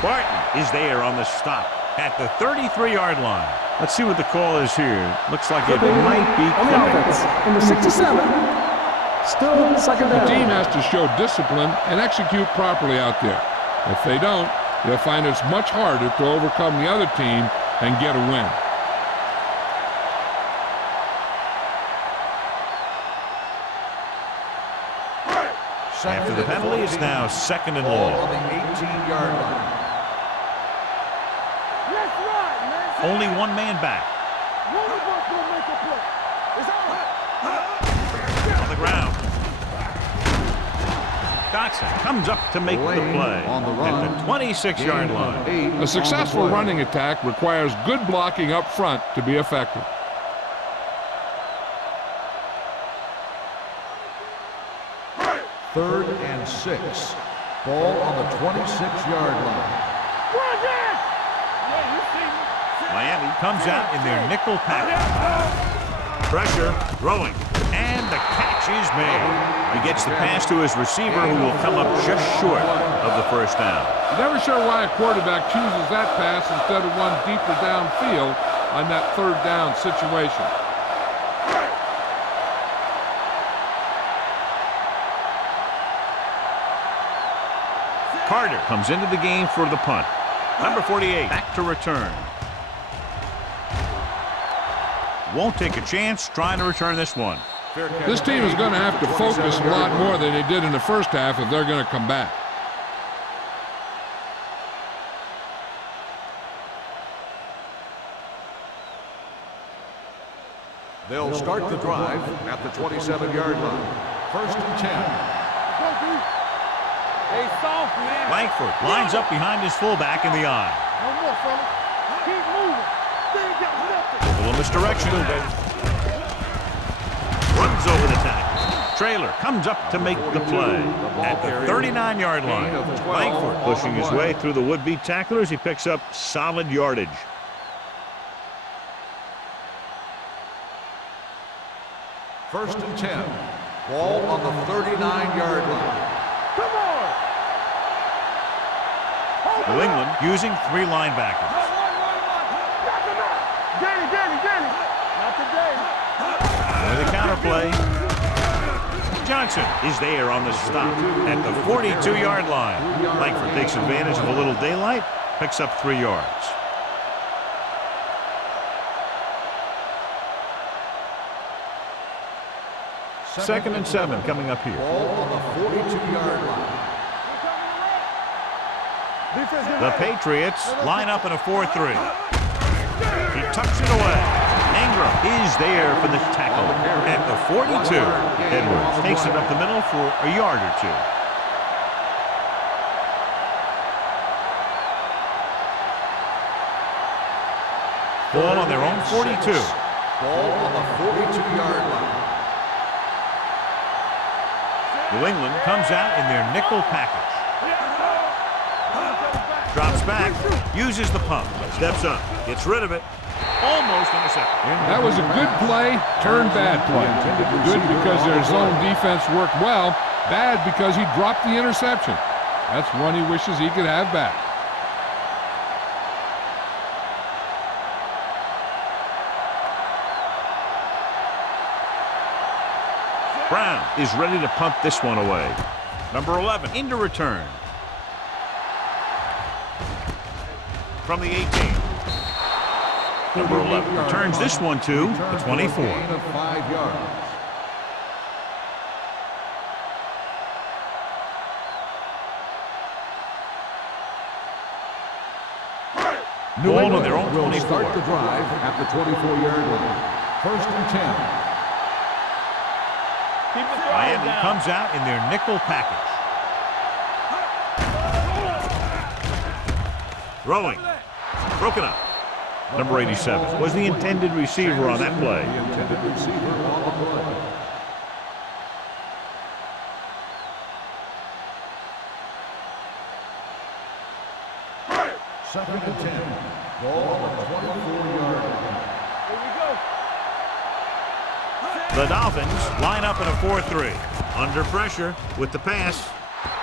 Barton is there on the stop at the 33-yard line. Let's see what the call is here. Looks like it might be On the offense, number 67. Still second The down. team has to show discipline and execute properly out there. If they don't, they'll find it's much harder to overcome the other team and get a win. After the penalty, it's now 2nd and Ball long. on the 18-yard line. Let's ride, man. Only one man back. One of us gonna make a play. It's on. On the ground. Dotson comes up to make the play on the run. at the 26-yard line. A successful running attack requires good blocking up front to be effective. Third and 6. Ball on the 26-yard line. Miami comes out in their nickel package. Pressure, throwing, and the catch is made. He gets the pass to his receiver, who will come up just short of the first down. Never sure why a quarterback chooses that pass instead of one deeper downfield on that 3rd down situation. Carter comes into the game for the punt. Number 48 back to return. Won't take a chance trying to return this one. This team is going to have to focus a lot more than they did in the first half if they're going to come back. They'll start the drive at the 27-yard line. 1st and 10. Hey, soft, man. Langford lines up behind his fullback in the eye. No more, fella. Keep moving. They ain't got nothing. A little misdirection. Runs over the tackle. Trailer comes up to make the play at the 39-yard line. Langford pushing his way through the would-be tacklers. He picks up solid yardage. First and 10. Ball on the 39-yard line. Come on. New England using 3 linebackers. Danny. Not today. With a counterplay. Johnson is there on the stop at the 42-yard line. Langford takes advantage of a little daylight, picks up 3 yards. Second and 7 coming up here. Ball on the 42-yard line. The Patriots line up in a 4-3. He tucks it away. Ingram is there for the tackle at the 42. Edwards takes it up the middle for a yard or 2. Ball on their own 42. Ball on the 42-yard line. New England comes out in their nickel package. Drops back, uses the pump, steps up, gets rid of it, almost intercepted. That was a good play, turned bad play. Good because their zone defense worked well, bad because he dropped the interception. That's one he wishes he could have back. Brown is ready to punt this one away. Number 11 into return. From the 18. Number 11 returns this one to the 24. Gain of 5 yards. Ball on their own will 24. start the drive at the 24-yard line. 1st and 10. Miami comes out in their nickel package. Throwing. Broken up. Number 87 was the intended receiver on that play. The intended receiver on the play. Second and 10. Ball on the 24-yard line. Here we go. The Dolphins line up in a 4-3. Under pressure with the pass.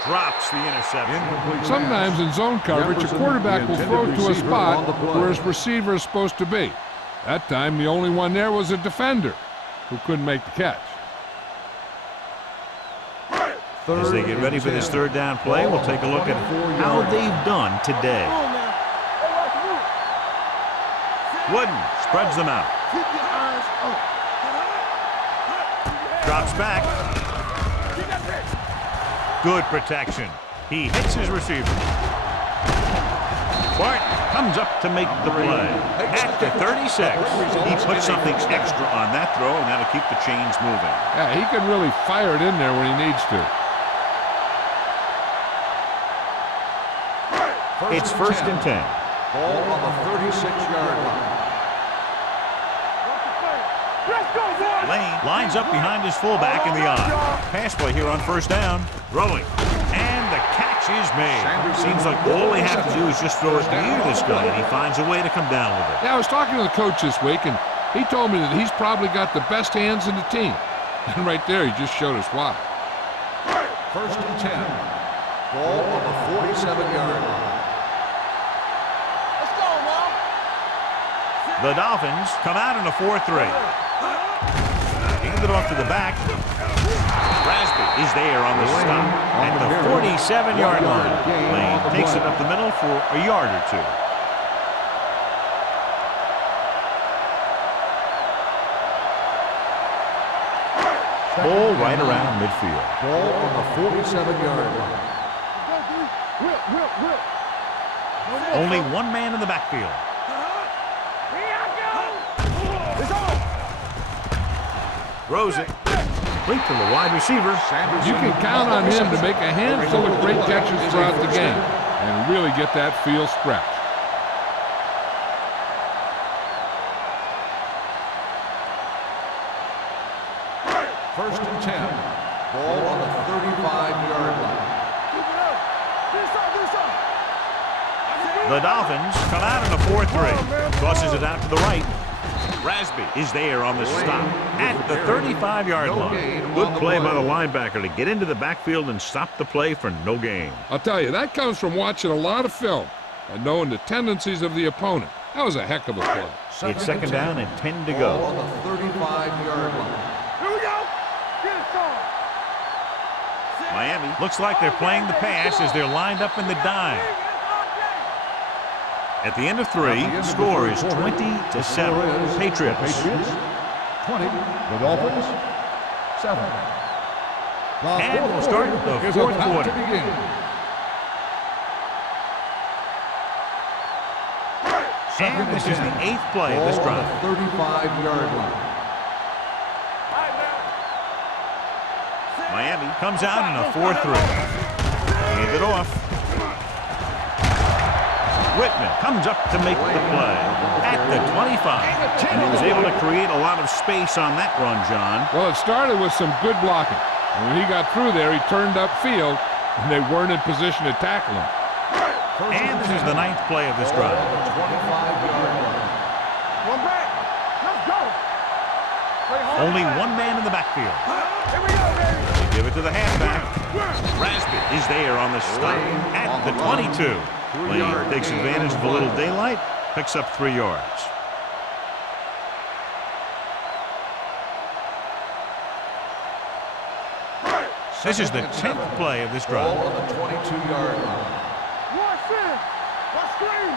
Drops the interception. Sometimes in zone coverage, a quarterback will throw to a spot where his receiver is supposed to be. That time, the only one there was a defender who couldn't make the catch. As they get ready for this 3rd down play, we'll take a look at how they've done today. Wooden spreads them out. Keep your eyes up. Drops back. Good protection. He hits his receiver. Bart comes up to make the play. At the 36, he puts something extra on that throw, and that'll keep the chains moving. Yeah, he can really fire it in there when he needs to. It's 1st and 10. Ball on the 36-yard line. Let's go, boys. Lane lines up behind his fullback in the eye. Pass play here on 1st down. Throwing. And the catch is made. Seems like all they have to do is just throw it near this guy, and he finds a way to come down with it. Yeah, I was talking to the coach this week, and he told me that he's probably got the best hands in the team. And right there, he just showed us why. 1st and 10. Ball on the 47-yard line. Let's go, Mom. The Dolphins come out in a 4-3. Hand it off to the back. Rasby is there on the stop at the 47-yard line. Lane takes it up the middle for a yard or 2. Ball right around midfield. Ball on the 47-yard line. Whip, whip, whip. Only one man in the backfield. It's on. Throws it. Link from the wide receiver. You can count on him to make a handful of great catches throughout the game and really get that field stretched. First and 10. Ball on the 35-yard line. Keep it up. This up, this up. The Dolphins come out in a 4-3. Tosses it out to the right. Rasby is there on the stop at the 35-yard line. Good play by the linebacker to get into the backfield and stop the play for no gain. I'll tell you, that comes from watching a lot of film and knowing the tendencies of the opponent. That was a heck of a play. It's 2nd down and 10 to Ball go. on the 35-yard line. Here we go. Get it started. Miami looks like they're playing the pass as they're lined up in the dime. At the end of 3, the score is 20-7. Patriots. 20. The Dolphins. 7. And we'll start the 4th quarter. And this is the 8th play of this drive. 35-yard line. Miami comes out in a 4-3. Hand it off. Whitman comes up to make the play at the 25. And he was able to create a lot of space on that run, John. Well, it started with some good blocking. And when he got through there, he turned upfield, and they weren't in position to tackle him. And this is the 9th play of this drive. One back. Let's go. Play hard. Only one man in the backfield. Here we go, baby. They give it to the halfback. Raspi is there on the stop at the 22. Lee takes advantage of a little daylight, picks up 3 yards. This is the 10th play of this drive. Ball on the 22-yard line. Watch in. Watch screen.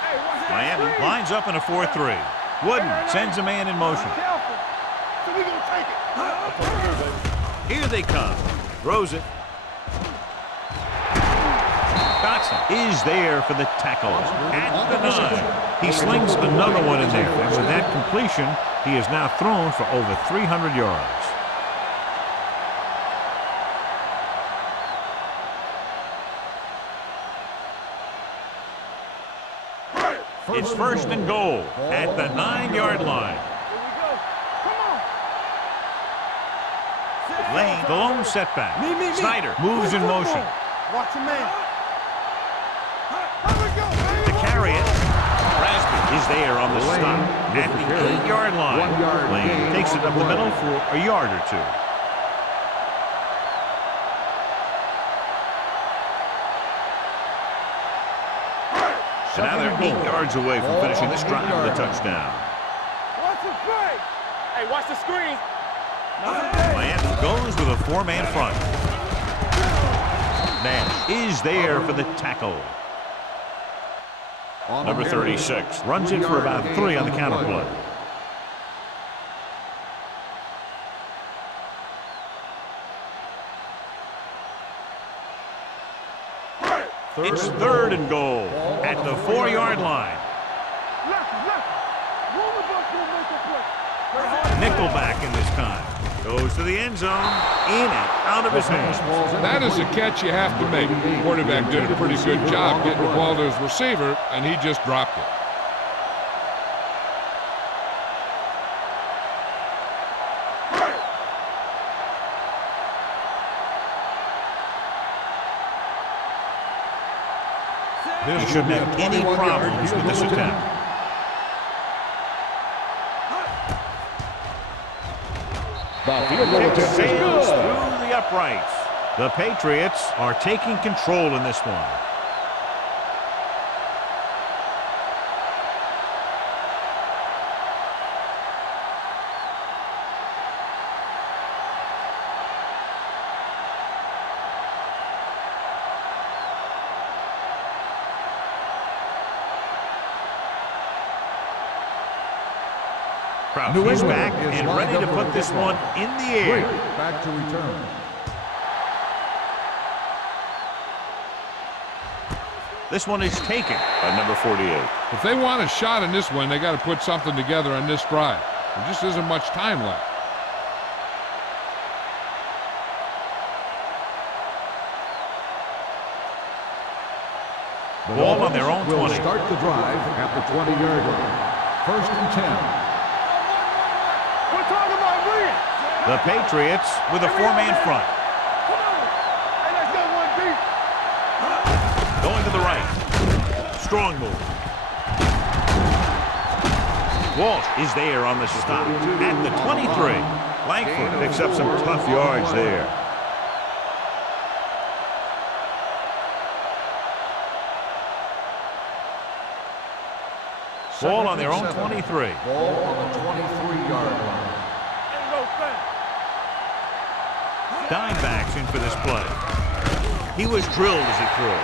Hey, watch that Miami screen. lines up in a 4-3. Wooden sends a man in motion. Careful. So we gonna take it. Here they come. Throws it. Dotson is there for the tackle at the 9. He slings another one in there. And with that completion, he is now thrown for over 300 yards. It's 1st and goal at the 9-yard line. Here we go. Come on. Lane, the lone setback. Me. Snyder moves in motion. Watch your man. Here we go, baby. To carry it. Raspi is there on the stop at the 8-yard line. 1 yard Lane gain takes it on up the the play. middle for a yard or 2. So now they're 8 yards away from finishing this drive with a touchdown. Watch the play. Hey, watch the screen. Miami goes with a 4-man front. Nash is there for the tackle. Number 36 runs in for about 3 on the counter play. It's 3rd and goal at the 4-yard line. Left. Roll the bus will make a play. Play hard. Nickelback in this time. Goes to the end zone. In and out of his hands. That is a catch you have to make. The quarterback did a pretty good job getting the ball to his receiver, and he just dropped it. He shouldn't have any problems with this attempt. Kick sails through the uprights. The Patriots are taking control in this one. He's back and ready to put this one in the air. Back to return. This one is taken by number 48. If they want a shot in this one, they got to put something together on this drive. There just isn't much time left. Ball on their own 20. Will start the drive at the 20-yard line. 1st and 10. We're talking about win. The Patriots with a 4-man front. Come on. Hey, let's go one deep. Going to the right. Strong move. Walsh is there on the stop at the 23. Langford picks up some tough yards there. Ball on their own 23. Ball on the 23-yard line. Ain't no thing. Dimebacks in for this play. He was drilled as he threw.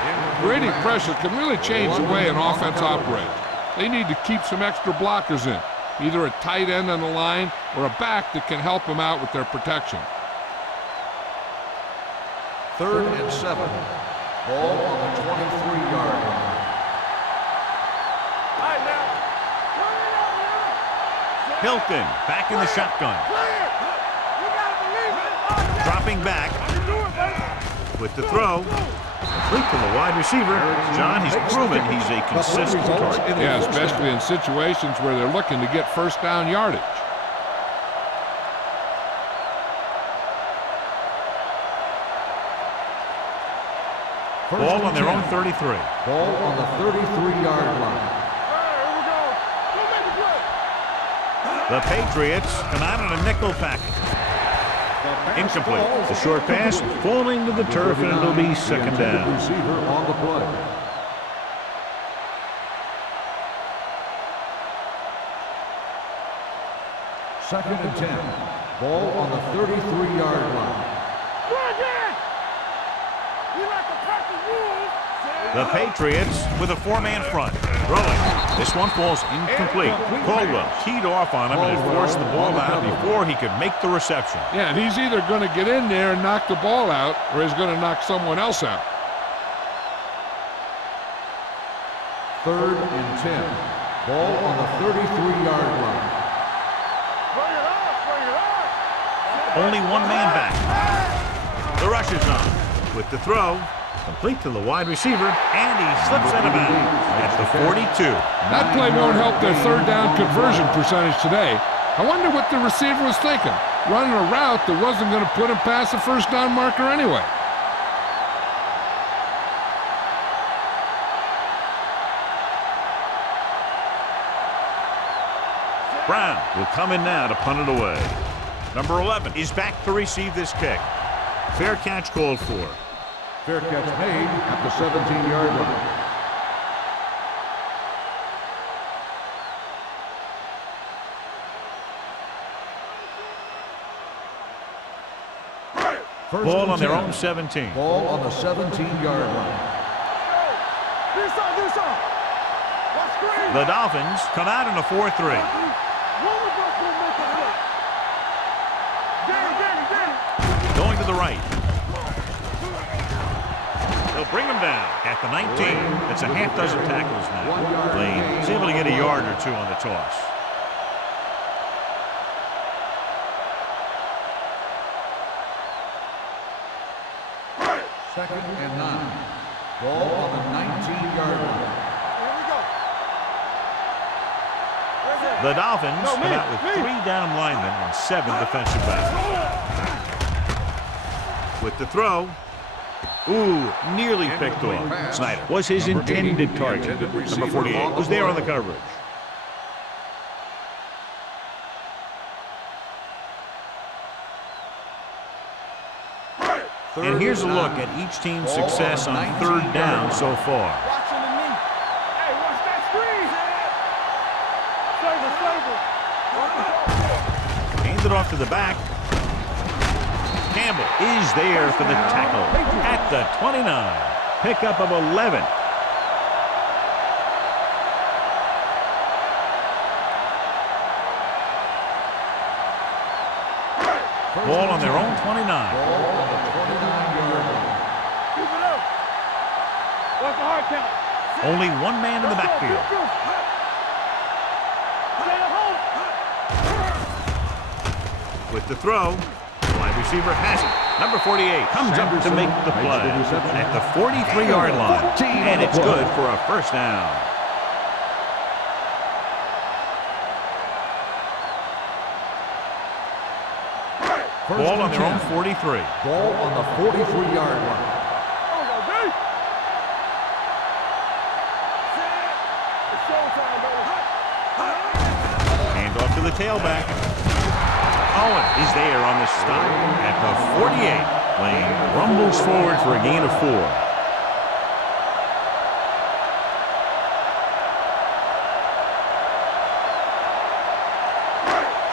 Creating pressure can really change the way an offense operates. They need to keep some extra blockers in, either a tight end on the line or a back that can help them out with their protection. 3rd and 7. Ball on the 23-yard line. All right, now. Hilton back in the shotgun. Play it. You gotta believe it. Dropping back You do it, baby. with the throw. Complete to the wide receiver. John, he's proven he's a consistent target. Yeah, especially in situations where they're looking to get 1st down yardage. Ball on their own 33. Ball on the 33-yard line. Here we go. Go make the play. The Patriots come out in a nickel package. Incomplete. The short pass falling to the turf, and it'll be second down. Receiver on the play. Second and 10. Ball on the 33-yard line. The Patriots with a four-man front. Throwing. This one falls incomplete. Caldwell teed off on him and had forced the ball out before he could make the reception. Yeah, and he's either going to get in there and knock the ball out, or he's going to knock someone else out. Third and 10. Ball on the 33-yard line. Bring it up, bring it up. Only one man back. The rush is on. With the throw, complete to the wide receiver, and he slips out of bounds at the 42. That play won't help their third down conversion percentage today. I wonder what the receiver was thinking, running a route that wasn't going to put him past the first down marker anyway. Brown will come in now to punt it away. Number 11 is back to receive this kick. Fair catch called for. Fair catch made at the 17-yard line. Ball on their own 17. Ball on the 17-yard line. This side, this side. Watch screen. The Dolphins come out in a 4-3. One of us will make the play. Danny. Going to the right. They'll bring him down at the 19. That's a half dozen tackles now. Lane is able to get a yard or two on the toss. Second and 9. Ball on the 19-yard line. Here we go. The Dolphins come out with 3 down linemen and 7 defensive backs. With the throw. Ooh, nearly picked off. Snyder was his intended target. Number 48 was there on the coverage. And here's a look at each team's success on third down so far. Watching the knee. Hey, watch that screen. Flavor. Handed off to the back. Campbell is there for the tackle at the 29. Pickup of 11. Ball on their own 29. Ball on the 29-yard line. Keep it up. What's the hard count? Only one man in the backfield. With the throw, wide receiver has it. Number 48 comes up to make the play at the 43-yard line. And it's good for a first down. Ball on their own 43. Ball on the 43-yard line. Hand off to the tailback. Owen is there on the stop at the 48. Lane rumbles forward for a gain of 4.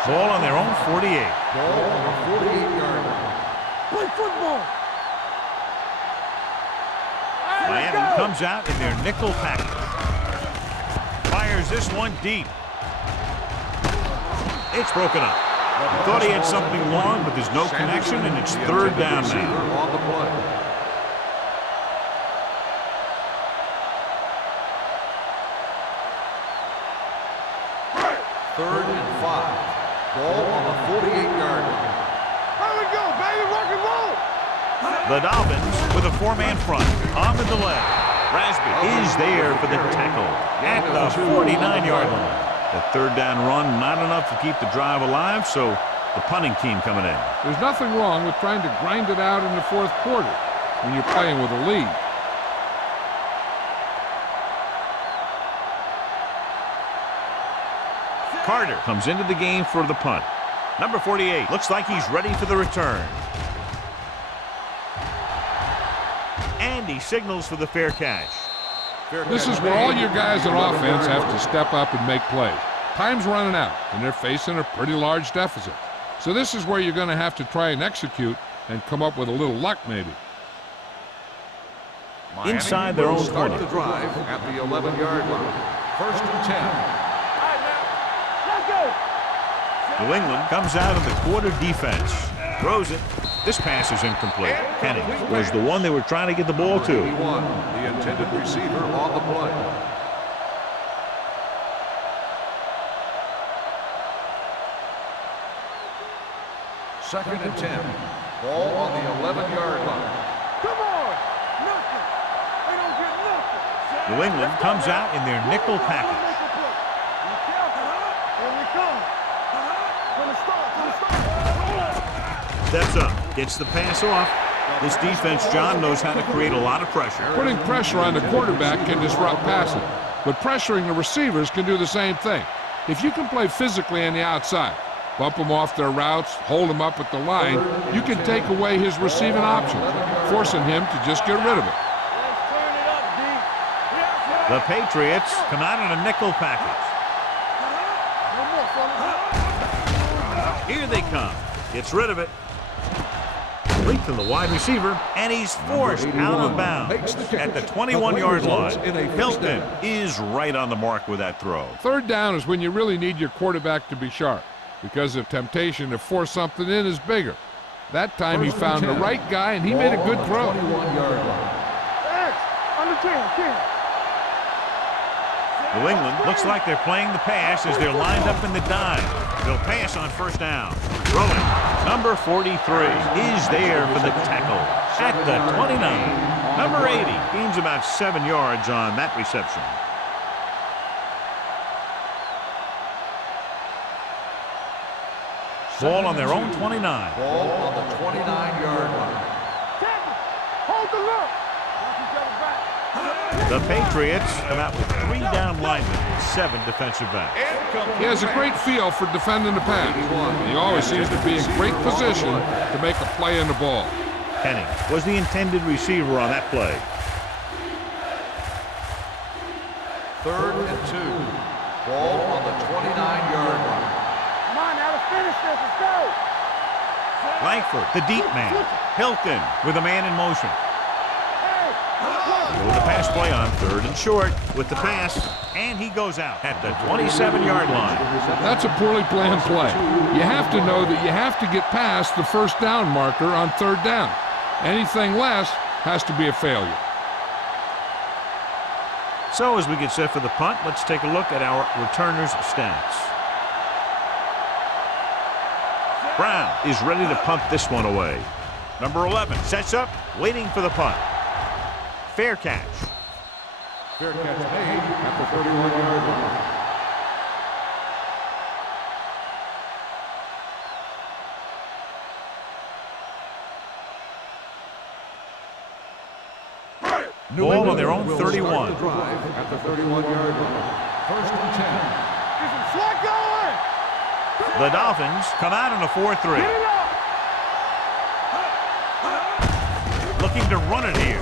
Ball on their own 48. Ball on the 48-yard line. Play football. Miami comes out in their nickel package. Fires this one deep. It's broken up. He thought he had something long, but there's no connection, and it's third down now. On the play. Third and 5. Ball on the 48-yard line. Here we go, baby. Rock and roll. The Dolphins with a 4-man front on the delay. Rasby is there for the tackle at the 49-yard line. The third down run, not enough to keep the drive alive, so the punting team coming in. There's nothing wrong with trying to grind it out in the fourth quarter when you're playing with a lead. Carter comes into the game for the punt. Number 48 looks like he's ready for the return. And he signals for the fair catch. This is where all your guys on offense have to step up and make plays. Time's running out, and they're facing a pretty large deficit. So this is where you're going to have to try and execute and come up with a little luck maybe. Inside their own 20. Start the drive at the 11-yard line. 1st and 10. Let's go. New England comes out of the quarter defense. Throws it. This pass is incomplete. Kenny was the one they were trying to get the ball to. 81, the intended receiver on the play. Second and 10. Ball on the 11-yard line. Come on. Nothing. They don't get nothing. New England comes out in their nickel package. Be careful. Here we come. From the start. Steps up. Gets the pass off. This defense, John, knows how to create a lot of pressure. Putting pressure on the quarterback can disrupt passing, but pressuring the receivers can do the same thing. If you can play physically on the outside, bump them off their routes, hold them up at the line, you can take away his receiving options, forcing him to just get rid of it. Let's turn it up, D. The Patriots come out in a nickel package. Here they come. Gets rid of it. Complete to the wide receiver, and he's forced out of bounds at the 21-yard line. Hilton is right on the mark with that throw. Third down is when you really need your quarterback to be sharp, because the temptation to force something in is bigger. That time he found the right guy, and he made a good throw. 21-yard line. Under 10. New England looks like they're playing the pass as they're lined up in the dime. They'll pass on first down. Throwing. Number 43 is there for the tackle at the 29. Number 80 gains about 7 yards on that reception. Ball on their own 29. Ball on the 29-yard line. Hold the look. The Patriots come out with 3 down linemen and 7 defensive backs. He has a great feel for defending the pass. He always seems to be in great position to make a play in the ball. Kenny was the intended receiver on that play. 3rd and 2. Ball on the 29-yard line. Come on now, let's finish this. Let's go. Langford, the deep man. Hilton with a man in motion. With the pass play on 3rd and short with the pass, and he goes out at the 27-yard line. That's a poorly planned play. You have to know that you have to get past the first down marker on 3rd down. Anything less has to be a failure. So as we get set for the punt, let's take a look at our returners' stats. Brown is ready to punt this one away. Number 11 sets up, waiting for the punt. Fair catch. Fair catch made at the 31-yard line. Ball on their own 31. At the 31-yard line. 1st and 10. Get some slack going. The Dolphins come out in a 4-3. Looking to run it here.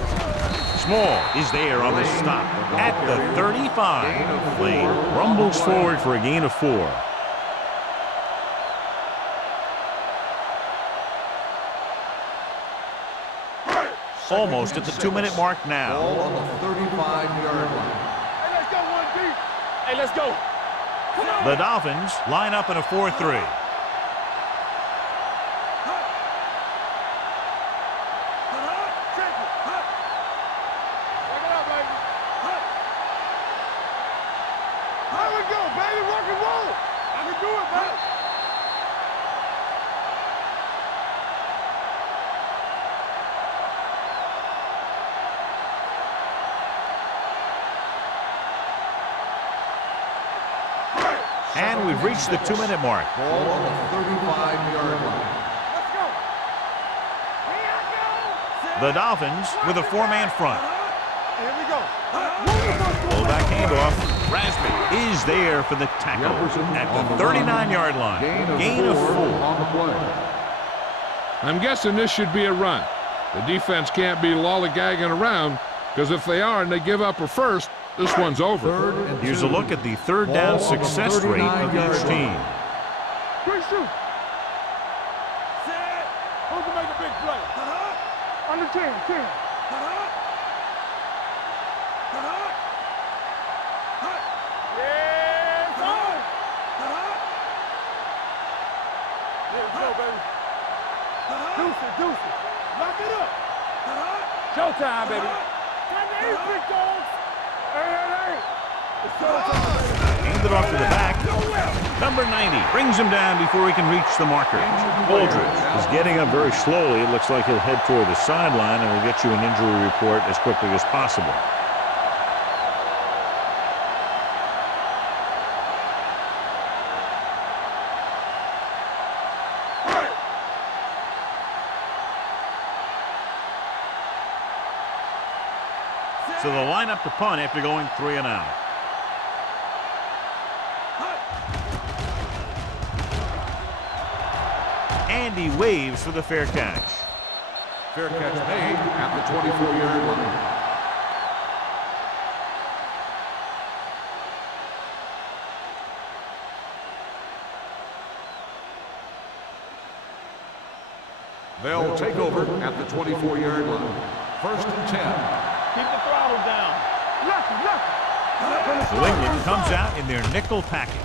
Small is there on the stop at the 35. Lane rumbles forward for a gain of 4. Almost at the 2-minute mark now. Ball on the 35-yard line. Hey, let's go, 1D. Hey, let's go. Come on. The Dolphins line up in a 4-3. And we've reached the 2-minute mark. Ball on the 35-yard line. Let's go. Here I go. The Dolphins with a 4-man front. Here we go. Fullback handoff. Rasby is there for the tackle at the 39-yard line. Gain of 4 on the play. I'm guessing this should be a run. The defense can't be lollygagging around, because if they are and they give up a first, this one's over. Here's a look at the third down success rate of each team. Quick shoot. Who can make a big play? Under 10, 10. Deuce it. Lock it up. Showtime, baby. Time to eat, big dogs. Hey. It's showtime, baby. Hand it off to the back. Number 90 brings him down before he can reach the marker. Aldridge is getting up very slowly. It looks like he'll head toward the sideline, and we'll get you an injury report as quickly as possible. So they'll line up to punt after going 3 and out. And he waves for the fair catch. Fair catch made at the 24-yard line. They'll take over at the 24-yard line. 1st and 10. Keep the throttle down. New England comes out in their nickel package.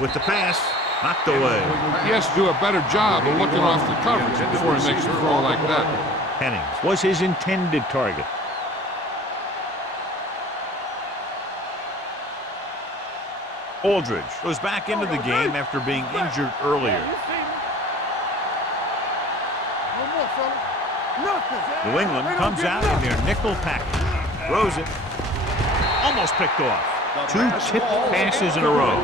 With the pass, knocked away. He has to do a better job of looking off the coverage before he makes a throw like that. Hennings was his intended target. Aldridge goes back into the game after being injured earlier. No more, fella. Nothing. New England comes out in their nickel package. Throws it. Almost picked off. 2 tipped passes in a row.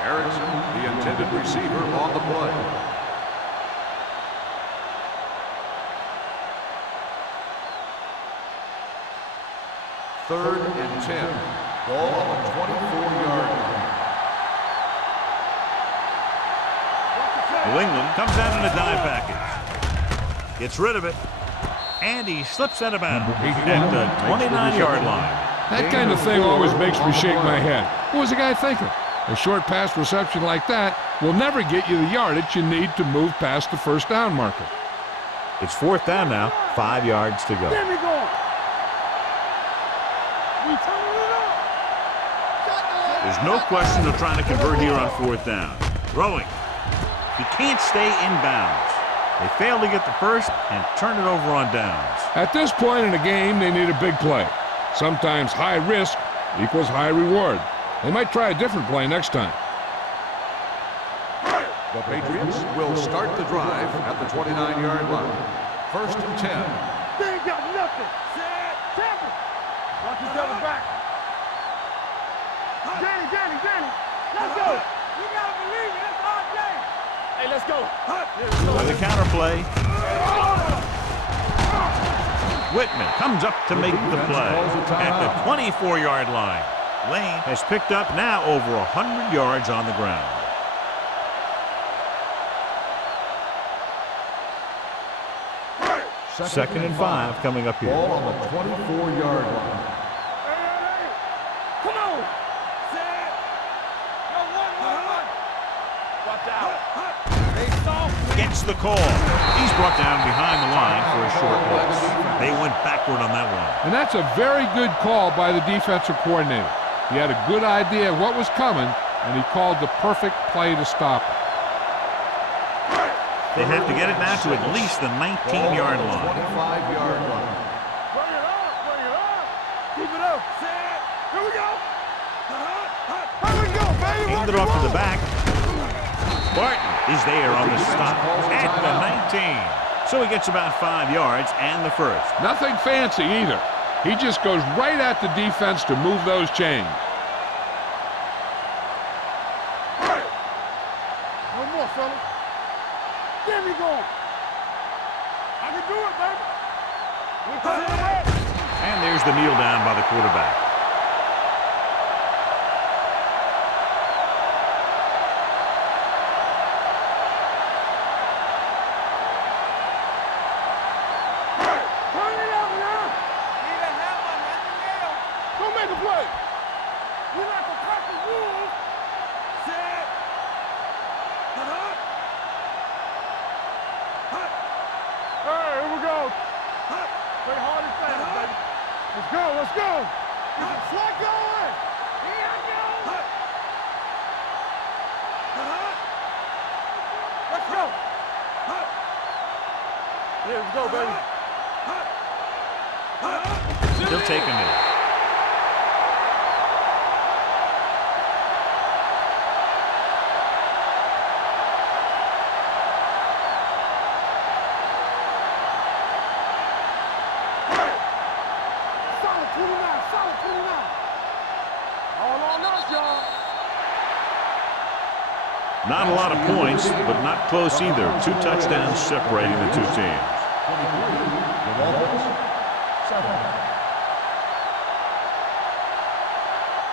Erickson, the intended receiver, on the play. Third and 10. Ball on the 24-yard line. New England comes out in a dive package. Gets rid of it. And he slips out of bounds at the 29-yard line. That kind of thing always makes me shake my head. What was the guy thinking? A short pass reception like that will never get you the yardage you need to move past the first down marker. It's 4th down now, 5 yards to go. There we go. We turning it up. There's no question they're trying to convert here on 4th down. Throwing. He can't stay in bounds. They fail to get the first and turn it over on downs. At this point in the game, they need a big play. Sometimes high risk equals high reward. They might try a different play next time. The Patriots will start the drive at the 29-yard line. 1st and 10. They ain't got nothing. Tap it. Watch each other back. Danny. Let's go. We gotta believe it. It's our day. Hey, let's go. With the counter play. Whitman comes up to make the play at the 24-yard line. Lane has picked up now over 100 yards on the ground. Second and 5 coming up here. Ball on the 24-yard line. Come on. Watch out. Gets the call. He's brought down behind the line for a short loss. They went backward on that one. And that's a very good call by the defensive coordinator. He had a good idea of what was coming, and he called the perfect play to stop it. They have to get it now to at least the 19-yard line. 25-yard line. Bring it up. Keep it up. Here we go. Here we go, baby. Hand it off to the back. Barton is there on the stop at the 19. So he gets about 5 yards and the first. Nothing fancy either. He just goes right at the defense to move those chains. No more, fella. There we go. I can do it, baby. We put it away. And And there's the kneel down by the quarterback. Turn it up now. Need a hammer, not the nail. Go make a play. We like a couple rules. Set. Hey, here we go. Play hard and fast, baby. Let's go, let's go. Get the slot going. Here I go. Let's go. Yeah, let's go, baby. He'll take a knee. Solid 29, solid 29. All on us, y'all. Not a lot of points, but not close either. 2 touchdowns separating the two teams.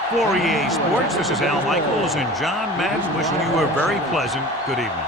For EA Sports, this is Al Michaels and John Madden wishing you a very pleasant good evening.